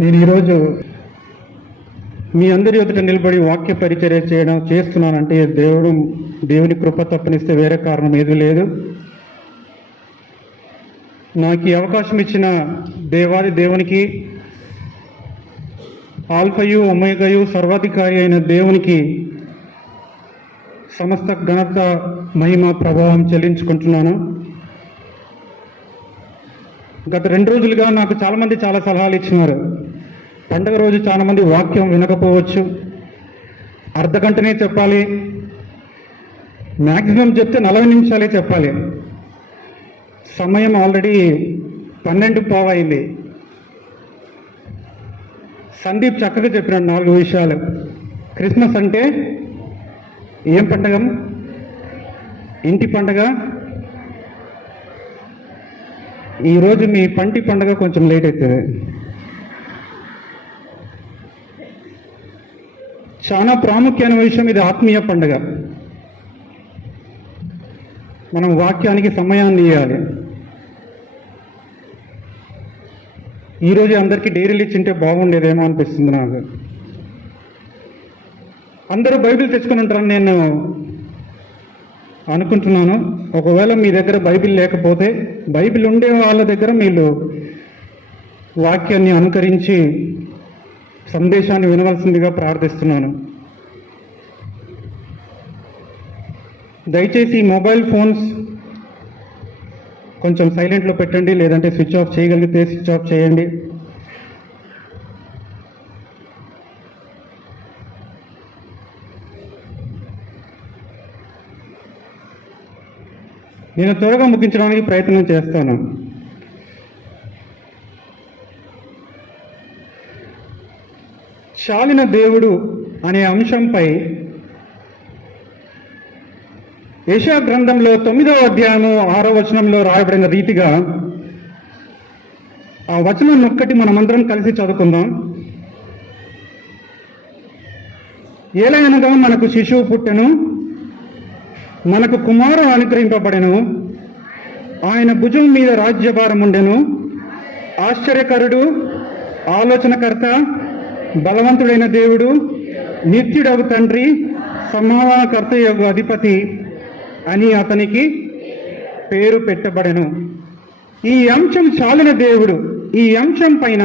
నేను ఈరోజు మీ అందరి ఎదుట నిలబడి వాక్య పరిచర్య చేస్తున్నానంటే దేవుని కృప తప్పనిస్తే వేరే కారణం ఏది లేదు. నాకు ఈ అవకాశం ఇచ్చిన దేవునికి, ఆల్ఫయు ఒమేగయు సర్వాధికారి అయిన దేవునికి సమస్త ఘనత, మహిమ, ప్రభావం చెల్లించుకుంటున్నాను. గత 2 రోజులుగా నాకు చాలామంది చాలా సలహాలు ఇచ్చినారు. పండగ రోజు చాలామంది వాక్యం వినకపోవచ్చు, అర్ధగంటనే చెప్పాలి, మ్యాక్సిమం చెప్తే 40 నిమిషాలే చెప్పాలి. సమయం ఆల్రెడీ 12:15 అయింది. సందీప్ చక్కగా చెప్పినాడు 4 విషయాలు. క్రిస్మస్ అంటే ఏం పండగ? ఇంటి పండగ. ఈరోజు మీ పంటి పండగ కొంచెం లేట్ అవుతుంది. చాలా ప్రాముఖ్యమైన విషయం ఇది. ఆత్మీయ పండగ. మనం వాక్యానికి సమయాన్ని ఇవ్వాలి. ఈరోజు అందరికీ డైరీలు ఇచ్చింటే బాగుండేదేమో అనిపిస్తుంది నాకు. అందరూ బైబిల్ తెచ్చుకొని ఉంటారని నేను అనుకుంటున్నాను. ఒకవేళ మీ దగ్గర బైబిల్ లేకపోతే బైబిల్ ఉండే వాళ్ళ దగ్గర మీరు వాక్యాన్ని అనుకరించి సందేశాన్ని వినవలసిందిగా ప్రార్థిస్తున్నాను. దయచేసి మొబైల్ ఫోన్స్ కొంచెం సైలెంట్లో పెట్టండి, లేదంటే స్విచ్ ఆఫ్ చేయగలిగితే స్విచ్ ఆఫ్ చేయండి. నేను త్వరగా ముగించడానికి ప్రయత్నం చేస్తాను. శాలిన దేవుడు అనే అంశంపై యెషయా గ్రంథంలో 9వ అధ్యాయము 6వ వచనంలో రాయబడిన రీతిగా ఆ వచనం ఒక్కటి మనమందరం కలిసి చదువుకుందాం. ఏలయనగా మనకు శిశువు పుట్టెను, మనకు కుమారుడు అనుగ్రహింపబడెను, ఆయన భుజం మీద రాజ్యభారం ఉండెను. ఆశ్చర్యకరుడు, ఆలోచనకర్త, బలవంతుడైన దేవుడు, నిత్యుడగు తండ్రి, సమాధానకర్త యొక్క అధిపతి అని అతనికి పేరు పెట్టబడెను. ఈ అంశం చాలిన దేవుడు. ఈ అంశం పైన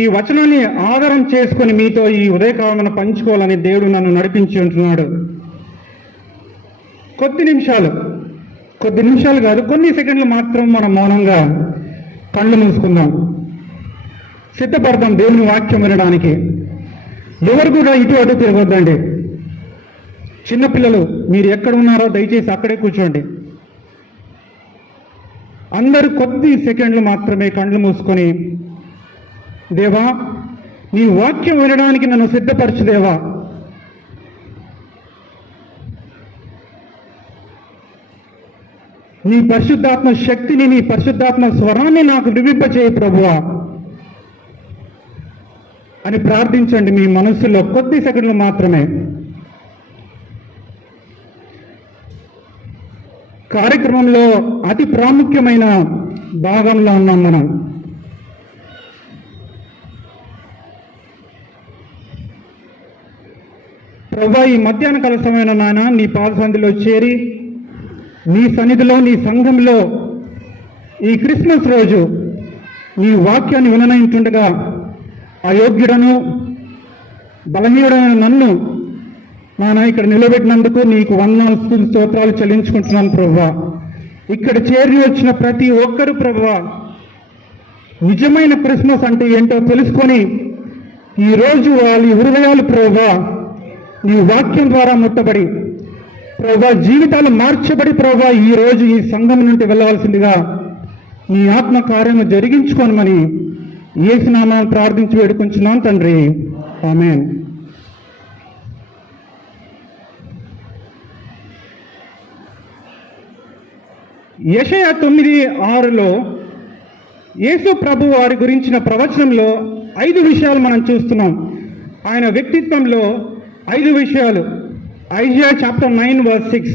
ఈ వచనాన్ని ఆధారం చేసుకొని మీతో ఈ ఉదయకాలమున పంచుకోవాలని దేవుడు నన్ను నడిపించి ఉంటున్నాడు. కొద్ది నిమిషాలు కాదు, కొన్ని సెకండ్లు మాత్రం మనం మౌనంగా కళ్ళు మూసుకుందాం. సిద్ధపడతాం దేవుని వాక్యం వినడానికి. ఎవరు కూడా ఇటు అటు తిరగొద్దండి. చిన్నపిల్లలు మీరు ఎక్కడ ఉన్నారో దయచేసి అక్కడే కూర్చోండి. అందరూ కొద్ది సెకండ్లు మాత్రమే కళ్ళు మూసుకొని, దేవా నీ వాక్యం వినడానికి నన్ను సిద్ధపరచు దేవా. నీ పరిశుద్ధాత్మ శక్తిని, నీ పరిశుద్ధాత్మ స్వరాన్ని నాకు వినిపింపచేయి ప్రభువా అని ప్రార్థించండి మీ మనస్సులో కొద్ది సెకండ్లు మాత్రమే. కార్యక్రమంలో అతి ప్రాముఖ్యమైన భాగంలో ఉన్నాం మనం. ప్రభా, ఈ మధ్యాహ్న కాల సమయమైన నాయన నీ పాదసన్నిధిలో చేరి నీ సన్నిధిలో, నీ సంఘంలో ఈ క్రిస్మస్ రోజు నీ వాక్యాన్ని విననయింటుండగా అయోగ్యుడను బలహీనుడైన నన్ను నాన్న ఇక్కడ నిలబెట్టినందుకు నీకు వందనాలు, స్తోత్రాలు చెల్లించుకుంటున్నాను ప్రభువా. ఇక్కడ చేరి వచ్చిన ప్రతి ఒక్కరు ప్రభువా నిజమైన క్రిస్మస్ అంటే ఏంటో తెలుసుకొని ఈరోజు వాళ్ళ హృదయాలు ప్రభువా నీ వాక్యం ద్వారా ముట్టబడి ప్రభువా జీవితాలు మార్చబడి ప్రభువా ఈరోజు ఈ సంఘం నుండి వెళ్ళవలసిందిగా నీ ఆత్మ కార్యము జరిగించుకోనమని యేసు నామమున ప్రార్థించి వేడుకుంటున్నాను తండ్రి. ఆమేన్. యెషయా 9:6లో యేసు ప్రభు వారి గురించిన ప్రవచనంలో 5 విషయాలు మనం చూస్తున్నాం. ఆయన వ్యక్తిత్వంలో 5 విషయాలు. Isaiah chapter 9:6.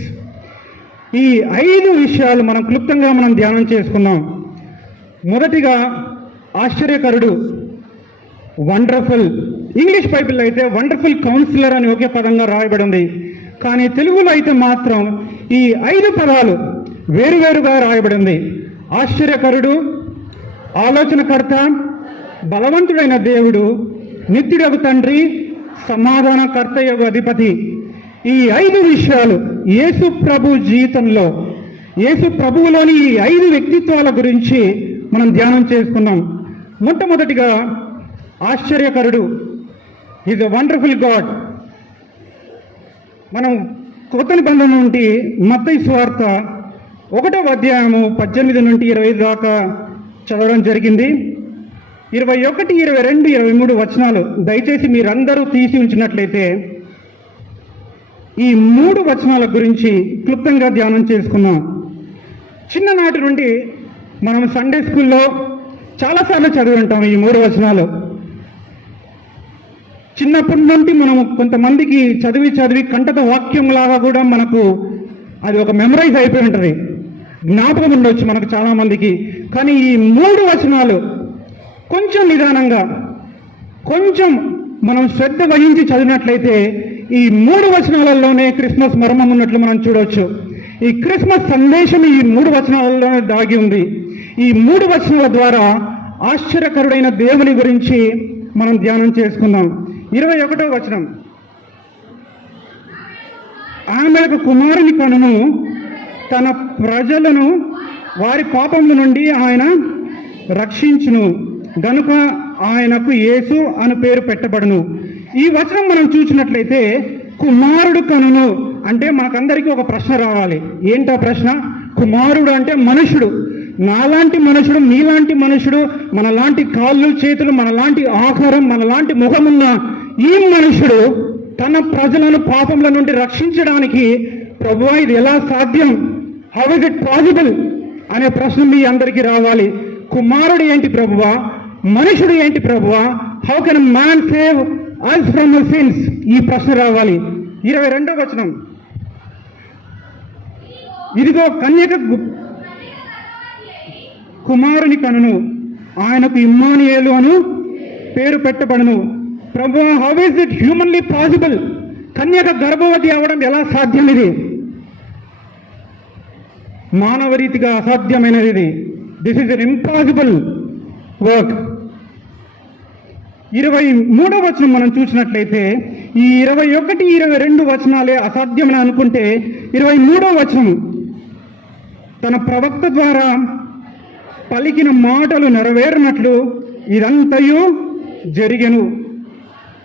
ఈ 5 విషయాలు మనం క్లుప్తంగా ధ్యానం చేసుకుందాం. మొదటిగా ఆశ్చర్యకరుడు. వండర్ఫుల్. ఇంగ్లీష్ బైబిల్లో అయితే వండర్ఫుల్ కౌన్సిలర్ అని ఒకే పదంగా రాయబడి ఉంది. కానీ తెలుగులో అయితే మాత్రం ఈ 5 పదాలు వేరువేరుగా రాయబడి ఉంది. ఆశ్చర్యకరుడు, ఆలోచనకర్త, బలవంతుడైన దేవుడు, నిత్యుడగు తండ్రి, సమాధానకర్త యొక్క అధిపతి. ఈ 5 విషయాలు యేసు ప్రభు జీవితంలో, యేసు ప్రభువులోని ఈ 5 వ్యక్తిత్వాల గురించి మనం ధ్యానం చేసుకున్నాం. మొట్టమొదటిగా ఆశ్చర్యకరుడు, ఈజ్ ఎ వండర్ఫుల్ గాడ్. మనం కొత్త నిబంధన నుండి మత్తయి సువార్త 1వ అధ్యాయము 18 నుండి 25 దాకా చదవడం జరిగింది. 21, 22, 23 వచనాలు దయచేసి మీరందరూ తీసి ఉంచినట్లయితే ఈ 3 వచనాల గురించి క్లుప్తంగా ధ్యానం చేసుకున్నాం. చిన్ననాటి నుండి మనం సండే స్కూల్లో చాలాసార్లు చదివి ఉంటాం ఈ 3 వచనాలు. చిన్నప్పటి నుండి మనం కొంతమందికి చదివి కంటత వాక్యంలాగా కూడా మనకు అది ఒక మెమరైజ్ అయిపోయి ఉంటుంది, జ్ఞాపకం ఉండొచ్చు మనకు చాలామందికి. కానీ ఈ 3 వచనాలు కొంచెం నిదానంగా, కొంచెం మనం శ్రద్ధ వహించి చదివినట్లయితే ఈ 3 వచనాలలోనే క్రిస్మస్ మర్మం ఉన్నట్లు మనం చూడవచ్చు. ఈ క్రిస్మస్ సందేశం ఈ 3 వచనాలలోనే దాగి ఉంది. ఈ 3 వచనాల ద్వారా ఆశ్చర్యకరుడైన దేవుని గురించి మనం ధ్యానం చేసుకుందాం. 21వ వచనం, ఆమె యొక్క కుమారుని కనును, తన ప్రజలను వారి పాపముల నుండి ఆయన రక్షించును, గనుక ఆయనకు యేసు అను పేరు పెట్టబడును. ఈ వచనం మనం చూసినట్లయితే కుమారుడు కనును అంటే మనకందరికీ ఒక ప్రశ్న రావాలి. ఏంటా ప్రశ్న? కుమారుడు అంటే మనుషుడు, నాలాంటి మనుషుడు, మీలాంటి మనుషుడు, మనలాంటి కాళ్ళు చేతులు, మనలాంటి ఆకారం, మనలాంటి ముఖమున్న ఈ మనుషుడు తన ప్రజలను పాపముల నుండి రక్షించడానికి ప్రభువా ఇది ఎలా సాధ్యం, హౌ ఇస్ ఇట్ పాసిబుల్ అనే ప్రశ్న మీ అందరికీ రావాలి. కుమారుడు ఏంటి ప్రభువా, మనుషుడు ఏంటి ప్రభువా, how can man save us from our sins, ఈ ప్రశ్న రావాలి. 22వ వచనం, ఇదిగో కన్యక కుమారుని కనును, ఆయనకు ఇమ్మానుయేలు అను పేరు పెట్టబడును. ప్రభువా, how is it humanly possible? కన్యక గర్భవతి అవడం ఎలా సాధ్యం? ఇది మానవ రీతిగా అసాధ్యమైనది. ఇది this is an impossible work. 23వ వచనం మనం చూసినట్లయితే ఈ 21, 22 వచనాలే అసాధ్యమని అనుకుంటే 23వ వచనం, తన ప్రవక్త ద్వారా పలికిన మాటలు నెరవేరినట్లు ఇదంతయు జరిగెను.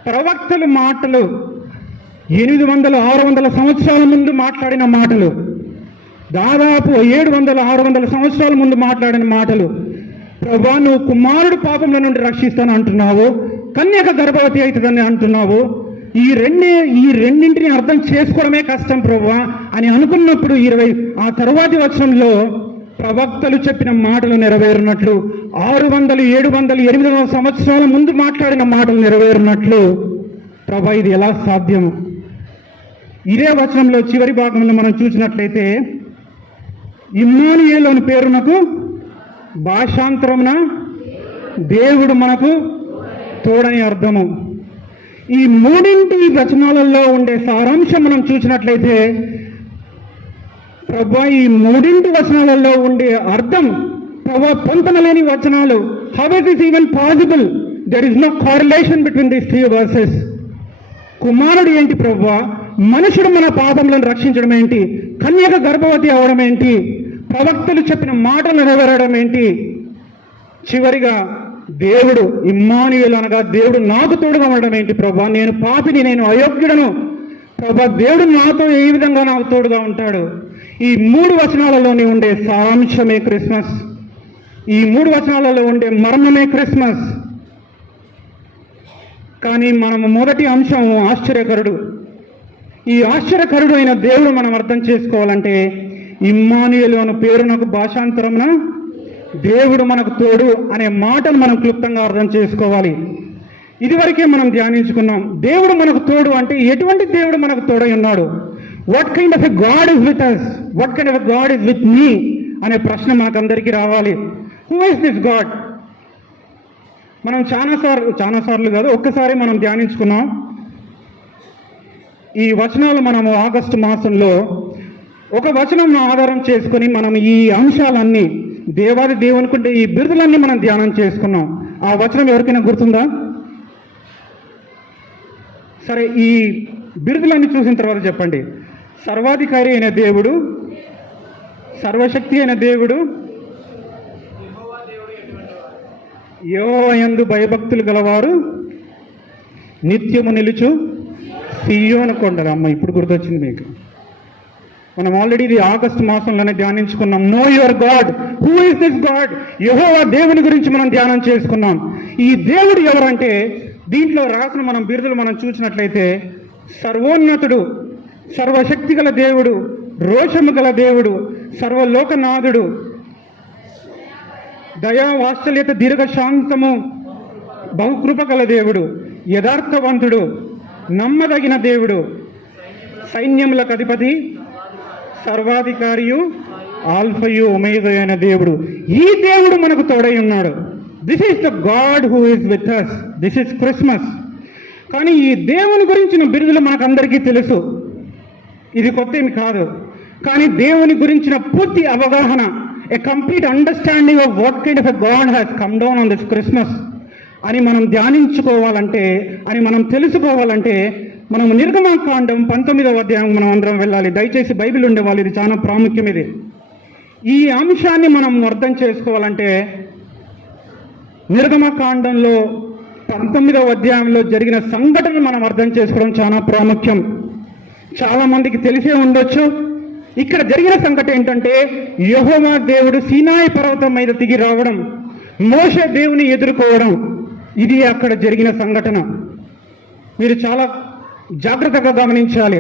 ప్రవక్తలు మాటలు 800, 600 సంవత్సరాల ముందు మాట్లాడిన మాటలు, దాదాపు 700, 600 సంవత్సరాల ముందు మాట్లాడిన మాటలు. ప్రభువా, నువ్వు కుమారుడు పాపముల నుండి రక్షిస్తాను అంటున్నావు, కన్యక గర్భవతి అవుతుందని అంటున్నావు. ఈ రెండింటిని అర్థం చేసుకోవడమే కష్టం ప్రభువా అని అనుకున్నప్పుడు ఆ తరువాతి వచనంలో ప్రవక్తలు చెప్పిన మాటలు నెరవేరినట్లు, 600, 700, 800 సంవత్సరాల ముందు మాట్లాడిన మాటలు నెరవేరినట్లు. ప్రభా, ఇది ఎలా సాధ్యము? ఇదే వచనంలో చివరి భాగంలో మనం చూసినట్లయితే ఇమ్మానుయేలు అని పేరునకు భాషాంతరమున దేవుడు మనకు తోడని అర్థము. ఈ 3 వచనాలలో ఉండే సారాంశం మనం చూసినట్లయితే ప్రభా, ఈ 3 వచనాలలో ఉండే అర్థం ప్రభా పొంతనలేని వచనాలు. How it is even possible? There is no correlation between these 3 verses. కుమారుడు ఏంటి ప్రభువా, మనుషుడు మన పాపములను రక్షించడం ఏంటి, కన్యక గర్భవతి అవడం ఏంటి, ప్రవక్తలు చెప్పిన మాటలు నెరవేరడం ఏంటి, చివరిగా దేవుడు ఇమ్మానుయేలు అనగా దేవుడు నాకు తోడుగా ఉండడం ఏంటి ప్రభా, నేను పాపిని, నేను అయోగ్యుడను ప్రభా, దేవుడు నాతో ఏ విధంగా నాకు తోడుగా ఉంటాడు. ఈ 3 వచనాలలోనే ఉండే సారాంశమే క్రిస్మస్. ఈ 3 వచనాలలో ఉండే మర్మమే క్రిస్మస్. కానీ మనము మొదటి అంశం ఆశ్చర్యకరుడు. ఈ ఆశ్చర్యకరుడు అయిన దేవుడు మనం అర్థం చేసుకోవాలంటే ఇమ్మానుయేలు అనే పేరునకు భాషాంతరమున దేవుడు మనకు తోడు అనే మాటను మనం క్లుప్తంగా అర్థం చేసుకోవాలి. ఇదివరకే మనం ధ్యానించుకున్నాం. దేవుడు మనకు తోడు అంటే ఎటువంటి దేవుడు మనకు తోడై ఉన్నాడు? What kind of a God is with us, what kind of a God is with me అనే ప్రశ్న మనకందరికీ రావాలి. Who is this God? మనం చాలాసార్లు కాదు, ఒక్కసారి మనం ధ్యానించుకున్నాం. ఈ వచనాలు మనము ఆగస్టు మాసంలో ఒక వచనం ఆధారం చేసుకుని మనం ఈ అంశాలన్నీ దేవునికుంటే ఈ బిరుదులన్నీ మనం ధ్యానం చేసుకున్నాం. ఆ వచనం ఎవరికైనా గుర్తుందా? సరే, ఈ బిరుదులన్నీ చూసిన తర్వాత చెప్పండి. సర్వాధికారి అయిన దేవుడు, సర్వశక్తి అయిన దేవుడు, యెహోవా యందు భయభక్తులు గలవారు నిత్యము నిలుచు సీయోను కొండలు. అమ్మ, ఇప్పుడు గుర్తొచ్చింది మీకు. మనం ఆల్రెడీ ఇది ఆగస్టు మాసంలోనే ధ్యానించుకున్నాం. Know your God. Who is this God? యెహోవా దేవుని గురించి మనం ధ్యానం చేసుకున్నాం. ఈ దేవుడు ఎవరంటే దీంట్లో రాసిన మనం బిరుదులు మనం చూసినట్లయితే సర్వోన్నతుడు, సర్వశక్తి గల దేవుడు, రోషము గల దేవుడు, సర్వలోకనాథుడు, దయా వాత్సల్యత దీర్ఘశాంతము బహుకృప గల దేవుడు, యథార్థవంతుడు, నమ్మదగిన దేవుడు, సైన్యములకు అధిపతి, సర్వాధికారియు, ఆల్ఫయు ఒమేగా అయిన దేవుడు. ఈ దేవుడు మనకు తోడై ఉన్నాడు. This is the God who is with us. This is Christmas. కానీ ఈ దేవుని గురించిన బిరుదులు మనకందరికీ తెలుసు, ఇది కొత్త ఏమి కాదు. కానీ దేవుని గురించిన పూర్తి అవగాహన, ఏ complete understanding of what kind of a God has come down on this Christmas అని మనం ధ్యానించుకోవాలంటే, అని మనం తెలుసుకోవాలంటే మనం నిర్గమకాండం 19వ అధ్యాయం మనం అందరం వెళ్ళాలి. దయచేసి బైబిల్ ఉండేవాళ్ళు, ఇది చాలా ప్రాముఖ్యం. ఇది ఈ అంశాన్ని మనం అర్థం చేసుకోవాలంటే నిర్గమకాండంలో 19వ అధ్యాయంలో జరిగిన సంఘటన మనం అర్థం చేసుకోవడం చాలా ప్రాముఖ్యం. చాలా మందికి తెలిసే ఉండొచ్చు. ఇక్కడ జరిగిన సంఘటన ఏంటంటే యెహోవా దేవుడు సీనాయి పర్వతం మీద దిగి రావడం, మోషే దేవుని ఎదుర్కోవడం, ఇది అక్కడ జరిగిన సంఘటన. మీరు చాలా జాగ్రత్తగా గమనించాలి.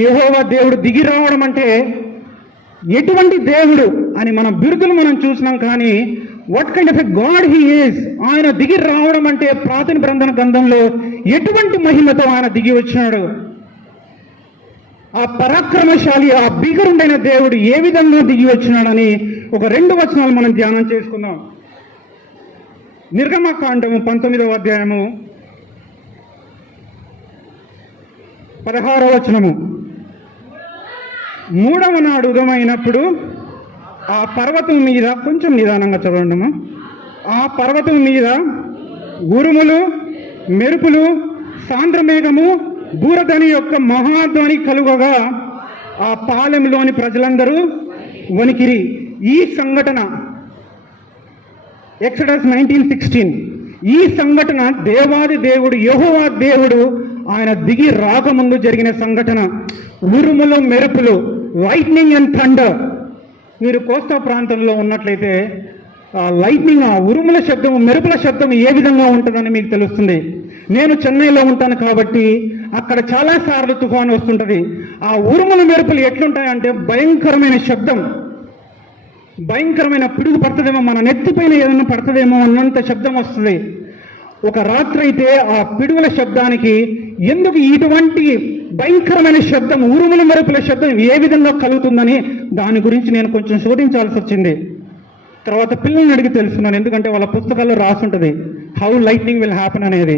యెహోవా దేవుడు దిగి రావడం అంటే ఎటువంటి దేవుడు అని మన బిరుదులు మనం చూసినాం. కానీ what kind of a God he is, ఆయన దిగి రావడం అంటే ప్రాచీన గ్రంథంలో ఎటువంటి మహిమతో ఆయన దిగి వచ్చినాడు, ఆ పరాక్రమశాలి, ఆ బిగరుండైన దేవుడు ఏ విధంగా దిగి వచ్చినాడని ఒక 2 వచనాలు మనం ధ్యానం చేసుకుందాం. నిర్గమకాండము 19వ అధ్యాయము 16వ వచనము. 3వ నాడు ఉదయమైనప్పుడు ఆ పర్వతం మీద, కొంచెం నిదానంగా చదవండి, ఆ పర్వతం మీద ఉరుములు, మెరుపులు, సాంద్రమేఘము, బూరధ్వని యొక్క మహాధ్వని కలుగగా ఆ పాలెంలోని ప్రజలందరూ వణికిరి. ఈ సంఘటన ఎక్సడస్ 19:16. ఈ సంఘటన దేవాది దేవుడు యెహోవా దేవుడు ఆయన దిగి రాకముందు జరిగిన సంఘటన. ఉరుములు, మెరుపులు, లైట్నింగ్ అండ్ థండర్. మీరు కోస్తా ప్రాంతంలో ఉన్నట్లయితే ఆ లైట్నింగ్, ఆ ఉరుముల శబ్దం, మెరుపుల శబ్దం ఏ విధంగా ఉంటుందని మీకు తెలుస్తుంది. నేను చెన్నైలో ఉంటాను కాబట్టి అక్కడ చాలాసార్లు తుఫాను వస్తుంటుంది. ఆ ఉరుముల మెరుపులు ఎట్లుంటాయంటే భయంకరమైన శబ్దం, భయంకరమైన పిడుగు పడుతుందేమో, మన నెత్తిపైన ఏదైనా పడుతుందేమో అన్నంత శబ్దం వస్తుంది. ఒక రాత్రి అయితే ఆ పిడుగుల శబ్దానికి ఎందుకు ఇటువంటి భయంకరమైన శబ్దం, ఉరుముల మెరుపుల శబ్దం ఏ విధంగా కలుగుతుందని దాని గురించి నేను కొంచెం శోధించాల్సి వచ్చింది. తర్వాత పిల్లల్ని అడిగి తెలుసుకున్నాను, ఎందుకంటే వాళ్ళ పుస్తకాల్లో రాసుంటుంది హౌ లైట్నింగ్ విల్ హ్యాపెన్ అనేది.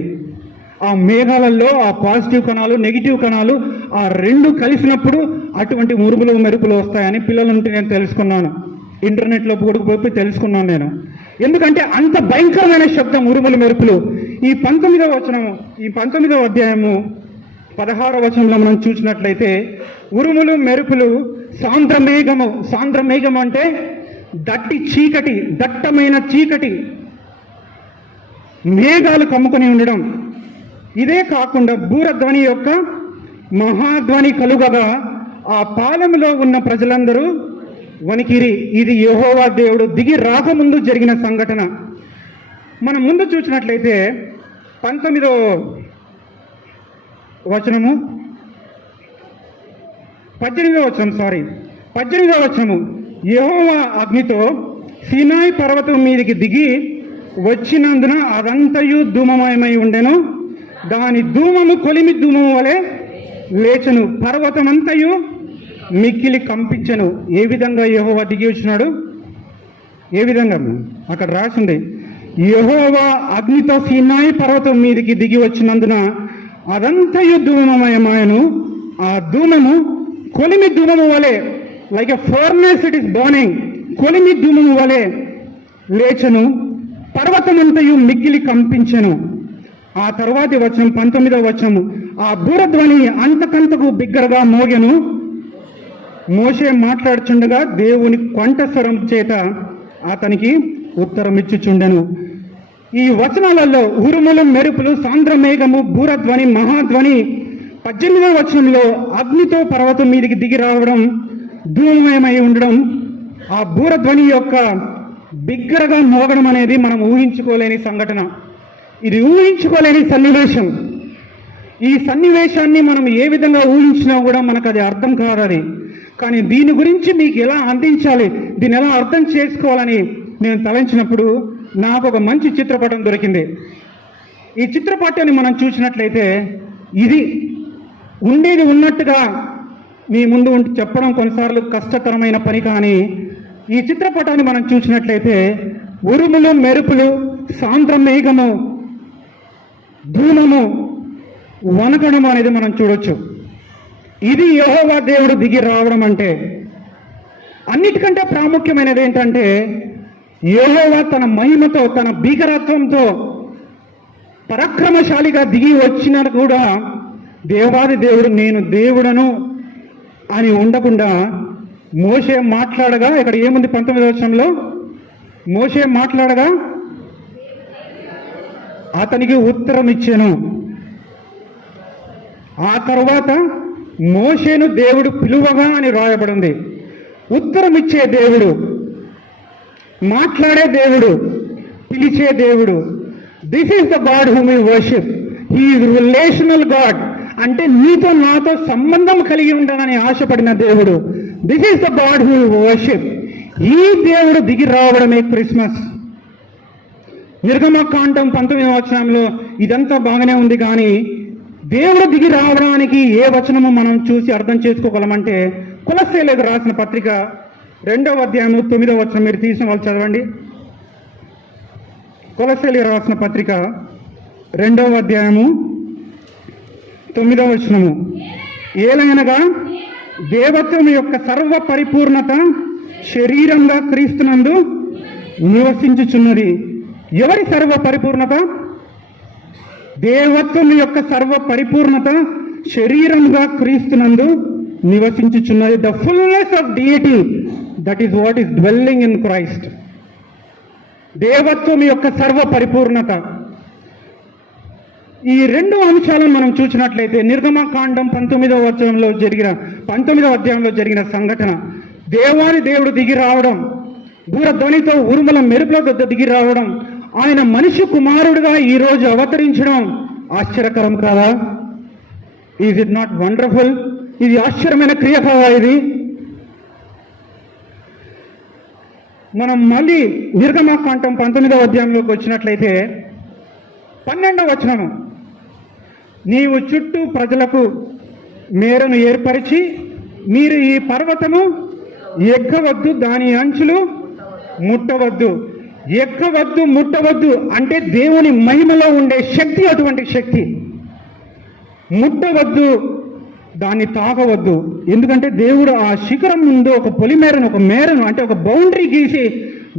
ఆ మేఘాలలో ఆ పాజిటివ్ కణాలు, నెగిటివ్ కణాలు ఆ 2 కలిసినప్పుడు అటువంటి ఉరుములు మెరుపులు వస్తాయని పిల్లల నుండి నేను తెలుసుకున్నాను. ఇంటర్నెట్లో పోయి తెలుసుకున్నాను నేను. ఎందుకంటే అంత భయంకరమైన శబ్దం, ఉరుములు మెరుపులు. ఈ 19వ అధ్యాయము 16వ వచనంలో మనం చూసినట్లయితే ఉరుములు, మెరుపులు, సాంద్రమేఘము. సాంద్రమేఘం అంటే దట్టి చీకటి, దట్టమైన చీకటి, మేఘాలు కమ్ముకొని ఉండడం. ఇదే కాకుండా బూరధ్వని యొక్క మహాధ్వని కలుగగా ఆ పాలెంలో ఉన్న ప్రజలందరూ వణికిరి. ఇది యెహోవా దేవుడు దిగి రాకముందు జరిగిన సంఘటన. మనం ముందు చూసినట్లయితే 19వ వచనము 18వ వచనము. యెహోవా అగ్నితో సీనాయి పర్వతం మీదకి దిగి వచ్చినందున అదంతయు ధూమమయమై ఉండెను. దాని ధూమము కొలిమి ధూమము వలె లేచెను, పర్వతమంతయు మిక్కిలి కంపించెను. ఏ విధంగా యెహోవా దిగి వచ్చినాడు? ఏ విధంగా? అక్కడ రాసింది యెహోవా అగ్నితో సీనాయి పర్వతం మీదికి దిగి వచ్చినందున అదంతయు ధూమమయమాయను. ఆ ధూమము కొలిమి ధూమము వలె, like a furnace it is burning, కొలిమి ధూమము వలె లేచను, పర్వతమంతయు మిక్కిలి కంపించెను. ఆ తర్వాతి వచనం 19వ వచనము, ఆ బూరధ్వని అంతకంతకు బిగ్గరగా మోగెను. మోషే మాట్లాడుచుండగా దేవుని కంఠస్వరం చేత అతనికి ఉత్తరం ఇచ్చుచుండెను. ఈ వచనాలలో ఉరుములు, మెరుపులు, సాంద్ర మేఘము, బూరధ్వని, మహాధ్వని, 18వ వచనంలో అగ్నితో పర్వతం మీదికి దిగి రావడం, ధూమమయమై ఉండడం, ఆ బూరధ్వని యొక్క బిగ్గరగా మోగడం అనేది మనం ఊహించుకోలేని సంఘటన. ఇది ఊహించుకోలేని సన్నివేశం. ఈ సన్నివేశాన్ని మనం ఏ విధంగా ఊహించినా కూడా మనకు అది అర్థం కాదు. అది కానీ దీని గురించి మీకు ఎలా అందించాలి, దీన్ని ఎలా అర్థం చేసుకోవాలని నేను తలంచినప్పుడు నాకు ఒక మంచి చిత్రపటం దొరికింది. ఈ చిత్రపటాన్ని మనం చూసినట్లయితే ఇది ఉండేది ఉన్నట్టుగా మీ ముందు చెప్పడం కొన్నిసార్లు కష్టతరమైన పని. కానీ ఈ చిత్రపటాన్ని మనం చూసినట్లయితే ఉరుములు, మెరుపులు, సాంద్ర మేఘము, ధూమము, వనకడం అనేది మనం చూడొచ్చు. ఇది యెహోవా దేవుడు దిగి రావడం అంటే. అన్నిటికంటే ప్రాముఖ్యమైనది ఏంటంటే యెహోవా తన మహిమతో, తన భీకరత్వంతో పరాక్రమశాలిగా దిగి వచ్చినా కూడా దేవాది దేవుడు నేను దేవుడను అని ఉండకుండా మోషే మాట్లాడగా, ఇక్కడ ఏముంది 19వ వచనంలో, మోషే మాట్లాడగా అతనికి ఉత్తరం ఇచ్చెను. ఆ తర్వాత మోషేను దేవుడు పిలువగా అని రాయబడింది. ఉత్తరం ఇచ్చే దేవుడు, మాట్లాడే దేవుడు, పిలిచే దేవుడు. This is the God whom you worship. He is relational God. అంటే నీతో నాతో సంబంధం కలిగి ఉండాలని ఆశపడిన దేవుడు. This is the God who you worship. ఈ దేవుడు దిగి రావడమే క్రిస్మస్. నిర్గమకాండం 19వ వచనంలో ఇదంతా బాగానే ఉంది. కానీ దేవుడు దిగి రావడానికి ఏ వచనము మనం చూసి అర్థం చేసుకోగలమంటే కొలస్సీయులకు రాసిన పత్రిక 2వ అధ్యాయము 9వ వచనం మీరు తీసిన వాళ్ళు చదవండి. కొలస్సీయులకు రాసిన పత్రిక 2వ అధ్యాయము 9వ వచనము, ఏలైనగా దేవత్వం యొక్క సర్వ పరిపూర్ణత శరీరంగా క్రీస్తునందు నివసించుచున్నది. ఎవరి సర్వ పరిపూర్ణత? దేవత్వం యొక్క సర్వ పరిపూర్ణత శరీరంగా క్రీస్తునందు నివసించుచున్నది. The fullness of deity, that is what is dwelling in Christ. దేవత్వం యొక్క సర్వ పరిపూర్ణత. ఈ రెండు అంశాలను మనం చూసినట్లయితే నిర్గమకాండం 19వ అధ్యాయంలో జరిగిన సంఘటన, దేవాది దేవుడు దిగి రావడం, బూరధ్వనితో ఉరుముల మెరుపులతో దిగి రావడం, ఆయన మనిషి కుమారుడుగా ఈరోజు అవతరించడం ఆశ్చర్యకరం కాదా? Is it not wonderful? ఇది ఆశ్చర్యమైన క్రియ కాదా? ఇది మనం మళ్ళీ నిర్గమకాండం 19వ అధ్యాయంలోకి వచ్చినట్లయితే 12వ వచనము, నీవు చుట్టూ ప్రజలకు మేరను ఏర్పరిచి మీరు ఈ పర్వతము ఎక్కవద్దు, దాని అంచులు ముట్టవద్దు. ఎక్కవద్దు, ముట్టవద్దు అంటే దేవుని మహిమలో ఉండే శక్తి, అటువంటి శక్తి. ముట్టవద్దు, దాన్ని తాకవద్దు. ఎందుకంటే దేవుడు ఆ శిఖరం ముందు ఒక పొలిమేరను, ఒక మేరను అంటే ఒక బౌండరీ గీసి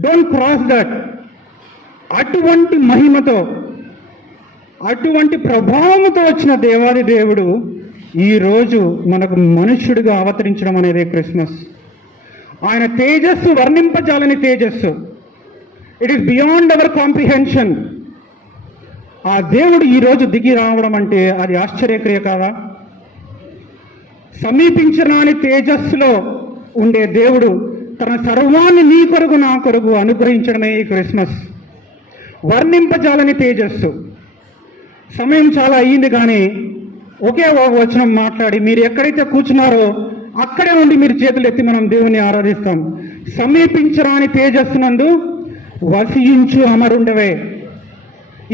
డోంట్ క్రాస్ దట్. అటువంటి మహిమతో, అటువంటి ప్రభావంతో వచ్చిన దేవాది దేవుడు ఈరోజు మనకు మనుష్యుడిగా అవతరించడం అనేది క్రిస్మస్. ఆయన తేజస్సు వర్ణింపజాలని తేజస్సు. It is beyond our comprehension. ఆ దేవుడు ఈరోజు దిగి రావడం అంటే అది ఆశ్చర్యక్రియ కాదా? సమీపించరాని తేజస్సులో ఉండే దేవుడు తన సర్వాన్ని నీ కొరకు నా కొరకు అనుగ్రహించడమే ఈ క్రిస్మస్. వర్ణింపజాలని తేజస్సు. సమయం చాలా అయ్యింది కానీ ఒకే ఒక వచనం మాట్లాడి మీరు ఎక్కడైతే కూర్చున్నారో అక్కడే ఉండి మీరు చేతులు ఎత్తి మనం దేవుని ఆరాధిస్తాం. సమీపించరాని తేజస్సునందు వసించు అమరుండవే.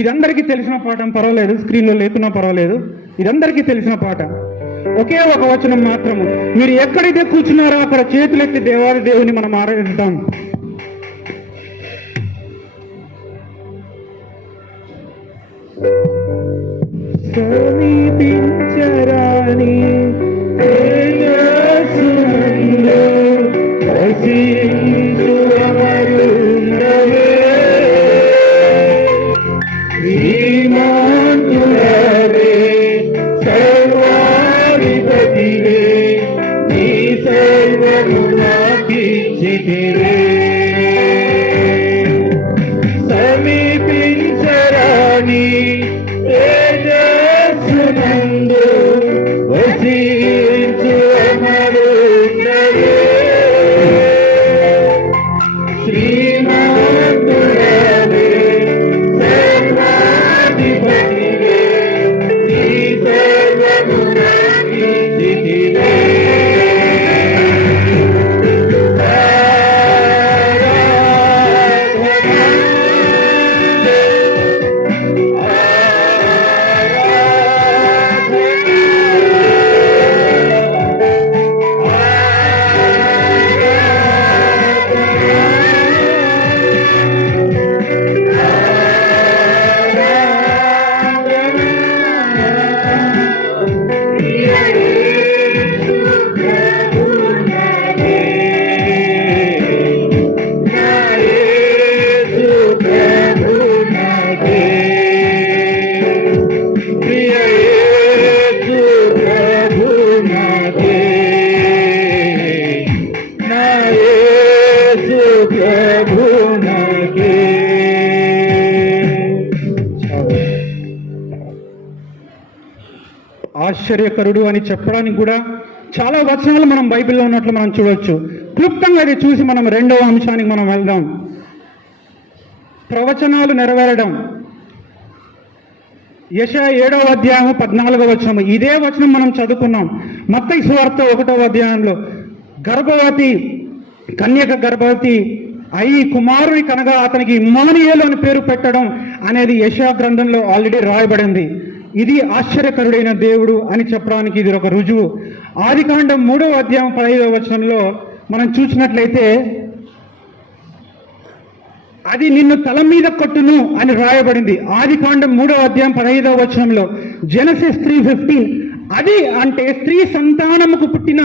ఇదందరికీ తెలిసిన పాఠం, పర్వాలేదు స్క్రీన్లో లేకున్నా పర్వాలేదు, ఇదందరికీ తెలిసిన పాట. ఒకే ఒక వచనం మాత్రము, మీరు ఎక్కడైతే కూర్చున్నారో అక్కడ చేతులెత్తి దేవాది దేవుని మనం ఆరాధిస్తాం. సమీపించరాని తేజస్సునందు వసించు అమరుండవే శ్రీమంతుడవే సర్వాధిపతివే నీ సర్వము నాకిచ్చితివే సమీపించరాని తేజస్సునందు వసించు అమరుండవే శ్రీమంతుడవే సర్వాధిపతివే నీ సర్వము నాకిచ్చితివే ఆశ్చర్యకరుడు అని చెప్పడానికి కూడా చాలా వచనాలు మనం బైబిల్లో ఉన్నట్లు మనం చూడొచ్చు. క్లుప్తంగా అది చూసి మనం రెండవ అంశానికి మనం వెళ్దాం. ప్రవచనాలు నెరవేరడం. యెషయా 7వ అధ్యాయం 14వ వచనం. ఇదే వచనం మనం చదువుకున్నాం మత్తయి సువార్త 1వ అధ్యాయంలో. గర్భవతి కన్యక గర్భవతి అయి కుమారుని కనగా అతనికి ఇమ్మానుయేలు అని పేరు పెట్టడం అనేది యెషయా గ్రంథంలో ఆల్రెడీ రాయబడింది. ఇది ఆశ్చర్యకరుడైన దేవుడు అని చెప్పడానికి ఇది ఒక రుజువు. ఆదికాండం 3వ అధ్యాయం 15వ వచనంలో మనం చూసినట్లయితే అది నిన్ను తల మీద కొట్టును అని రాయబడింది. ఆదికాండం 3వ అధ్యాయం 15వ వచనంలో. జెనసిస్ 3:15 అది అంటే స్త్రీ సంతానముకు పుట్టిన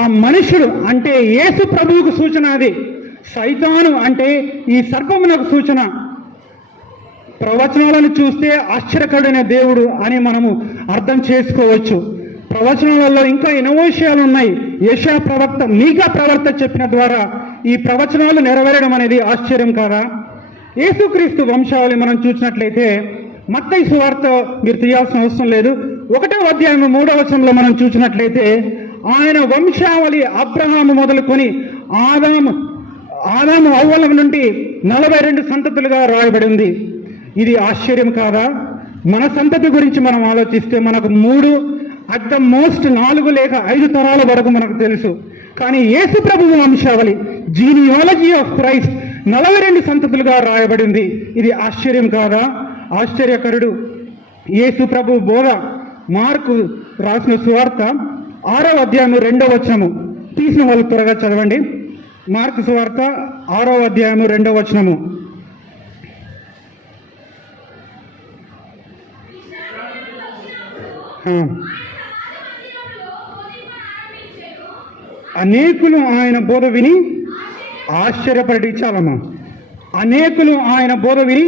ఆ మనుషుడు అంటే యేసు ప్రభువుకు సూచన. అది సైతాను అంటే ఈ సర్పమునకు సూచన. ప్రవచనాలను చూస్తే ఆశ్చర్యకరుడైన దేవుడు అని మనము అర్థం చేసుకోవచ్చు. ప్రవచనాలలో ఇంకా ఎన్నో విషయాలు ఉన్నాయి. యెషయా ప్రవక్త మీకా ప్రవక్త చెప్పిన ద్వారా ఈ ప్రవచనాలు నెరవేరడం అనేది ఆశ్చర్యం కాదా? యేసుక్రీస్తు వంశావళి మనం చూసినట్లయితే మత్తయి సువార్త మీరు తీయాల్సిన అవసరం లేదు. 1వ అధ్యాయం 3వ వచనంలో మనం చూసినట్లయితే ఆయన వంశావళి అబ్రహాము మొదలుకొని ఆదాము అవ్వల నుండి 42 సంతతులుగా రాయబడింది. ఇది ఆశ్చర్యం కాదా? మన సంతతి గురించి మనం ఆలోచిస్తే మనకు 3 అట్ ద మోస్ట్ 4 లేక 5 తరాల వరకు మనకు తెలుసు. కానీ యేసు ప్రభువు వంశావళి జీనియాలజీ ఆఫ్ క్రైస్ట్ 42 సంతతులుగా రాయబడింది. ఇది ఆశ్చర్యం కాదా? ఆశ్చర్యకరుడు. యేసు ప్రభు బోధ. మార్కు రాసిన సువార్త 6వ అధ్యాయం 2వ వచనము. తీసిన వాళ్ళు త్వరగా చదవండి. మార్కు సువార్త 6వ అధ్యాయం 2వ వచనము. అనేకులు ఆయన బోధ విని ఆశ్చర్యపడి. చాలమ్మా. అనేకులు ఆయన బోధ విని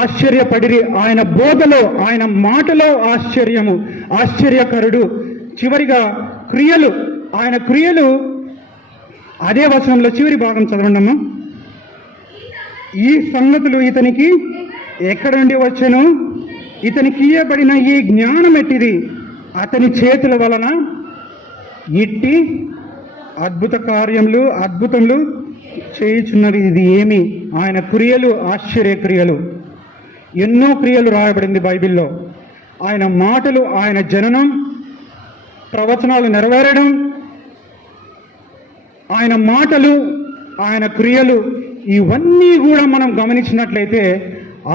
ఆశ్చర్యపడిరి. ఆయన బోధలో ఆయన మాటలో ఆశ్చర్యము. ఆశ్చర్యకరుడు. చివరిగా క్రియలు. ఆయన క్రియలు అదే వచనంలో చివరి భాగం చదవండి అమ్మా. ఈ సంగతులు ఇతనికి ఎక్కడ నుండి వచ్చెను? ఇతనికి ఇయ్యబడిన ఈ జ్ఞానం ఎట్టిది? అతని చేతుల వలన ఇట్టి అద్భుతములు చేయుచున్నది. ఇది ఏమి? ఆయన క్రియలు ఆశ్చర్య క్రియలు. ఎన్నో క్రియలు రాయబడింది బైబిల్లో. ఆయన మాటలు, ఆయన జననం, ప్రవచనాలు నెరవేరడం, ఆయన మాటలు, ఆయన క్రియలు, ఇవన్నీ కూడా మనం గమనించినట్లయితే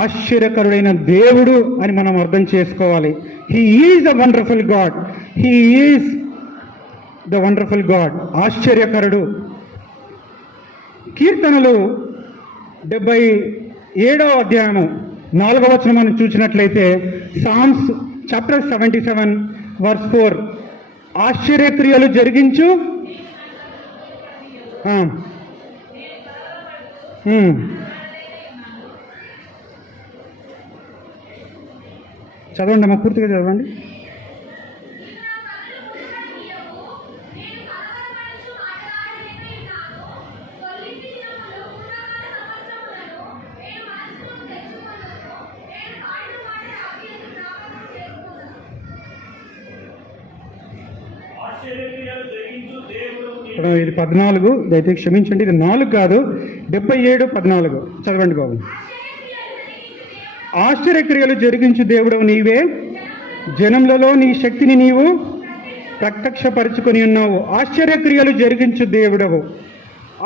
ఆశ్చర్యకరుడైన దేవుడు అని మనం అర్థం చేసుకోవాలి. He is the wonderful God. He is the wonderful God. ఆశ్చర్యకరుడు. కీర్తనలు 77వ అధ్యాయము 4వ వచనం మనం చూసినట్లయితే సామ్స్ చాప్టర్ 77 వర్స్ 4, ఆశ్చర్యక్రియలు జరిగించు చదవండి అమ్మా, పూర్తిగా చదవండి. ఇది 14, దయచేసి క్షమించండి, ఇది 4 కాదు, 77, 14 చదవండి బాబు. ఆశ్చర్యక్రియలు జరిగించు దేవుడవు నీవే, జనములలో నీ శక్తిని నీవు ప్రత్యక్షపరుచుకొని ఉన్నావు. ఆశ్చర్యక్రియలు జరిగించు దేవుడవు.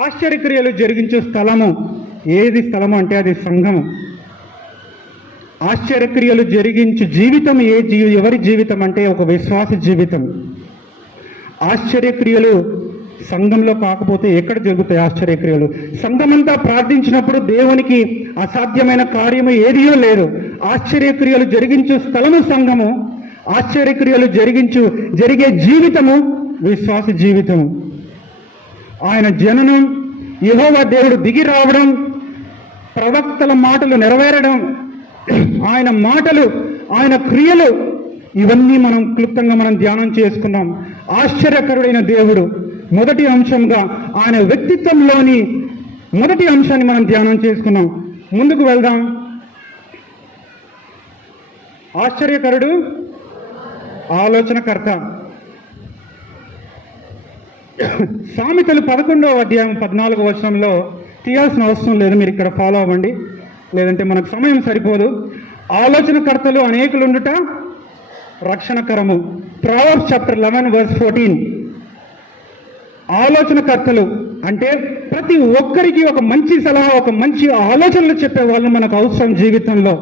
ఆశ్చర్యక్రియలు జరిగించు స్థలము ఏది? స్థలము అంటే అది సంఘము. ఆశ్చర్యక్రియలు జరిగించు జీవితం ఎవరి జీవితం అంటే ఒక విశ్వాస జీవితం. ఆశ్చర్యక్రియలు సంఘంలో కాకపోతే ఎక్కడ జరుగుతాయి ఆశ్చర్యక్రియలు? సంఘమంతా ప్రార్థించినప్పుడు దేవునికి అసాధ్యమైన కార్యము ఏదియో లేదు. ఆశ్చర్యక్రియలు జరిగించు స్థలము సంఘము. ఆశ్చర్యక్రియలు జరిగే జీవితము విశ్వాస జీవితము. ఆయన జననం, యెహోవా దేవుడు దిగి రావడం, ప్రవక్తల మాటలు నెరవేరడం, ఆయన మాటలు, ఆయన క్రియలు, ఇవన్నీ మనం క్లుప్తంగా మనం ధ్యానం చేసుకున్నాం. ఆశ్చర్యకరుడైన దేవుడు మొదటి అంశంగా ఆయన వ్యక్తిత్వంలోని మొదటి అంశాన్ని మనం ధ్యానం చేసుకున్నాం. ముందుకు వెళ్దాం. ఆశ్చర్యకరుడు, ఆలోచనకర్త. సామెతలు 11వ అధ్యాయం 14వ వచనంలో తీయాల్సిన అవసరం లేదు, మీరు ఇక్కడ ఫాలో అవ్వండి, లేదంటే మనకు సమయం సరిపోదు. ఆలోచనకర్తలు అనేకులుండుట రక్షణకరము. Proverbs chapter 11 verse 14. ఆలోచనకర్తలు అంటే ప్రతి ఒక్కరికి ఒక మంచి సలహా, ఒక మంచి ఆలోచనలు చెప్పే వాళ్ళు మనకు అవసరం జీవితంలో.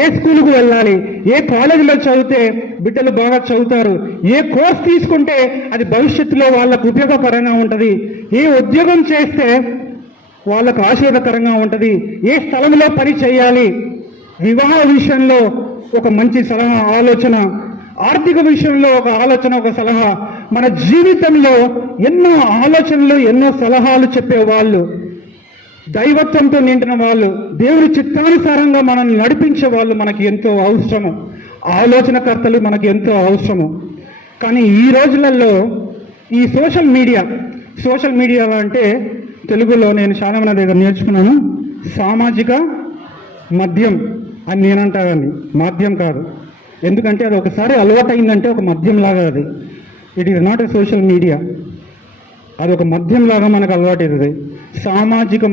ఏ స్కూల్కు వెళ్ళాలి, ఏ కాలేజీలో చదివితే బిడ్డలు బాగా చదువుతారు, ఏ కోర్స్ తీసుకుంటే అది భవిష్యత్తులో వాళ్ళకు ఉపయోగకరంగా ఉంటుంది, ఏ ఉద్యోగం చేస్తే వాళ్ళకు ఆశీర్వదకరంగా ఉంటుంది, ఏ స్థలంలో పని చేయాలి, వివాహ విషయంలో ఒక మంచి సలహా, ఆలోచన, ఆర్థిక విషయంలో ఒక ఆలోచన, ఒక సలహా. మన జీవితంలో ఎన్నో ఆలోచనలు, ఎన్నో సలహాలు చెప్పేవాళ్ళు, దైవత్వంతో నిండిన వాళ్ళు, దేవుని చిత్తానుసారంగా మనల్ని నడిపించే వాళ్ళు మనకి ఎంతో అవసరము. ఆలోచనకర్తలు మనకి ఎంతో అవసరము. కానీ ఈ రోజులలో ఈ సోషల్ మీడియా అంటే తెలుగులో నేను చాలా మంది దగ్గర నేర్చుకున్నాను, సామాజిక మద్యం అని నేనంటానండి, మాధ్యం కాదు. ఎందుకంటే అది ఒకసారి అలవాటైందంటే ఒక మద్యంలాగా అది. It is not a social media, అది ఒక మద్యంలాగా మనకు అలవాటవుతుంది. సామాజిక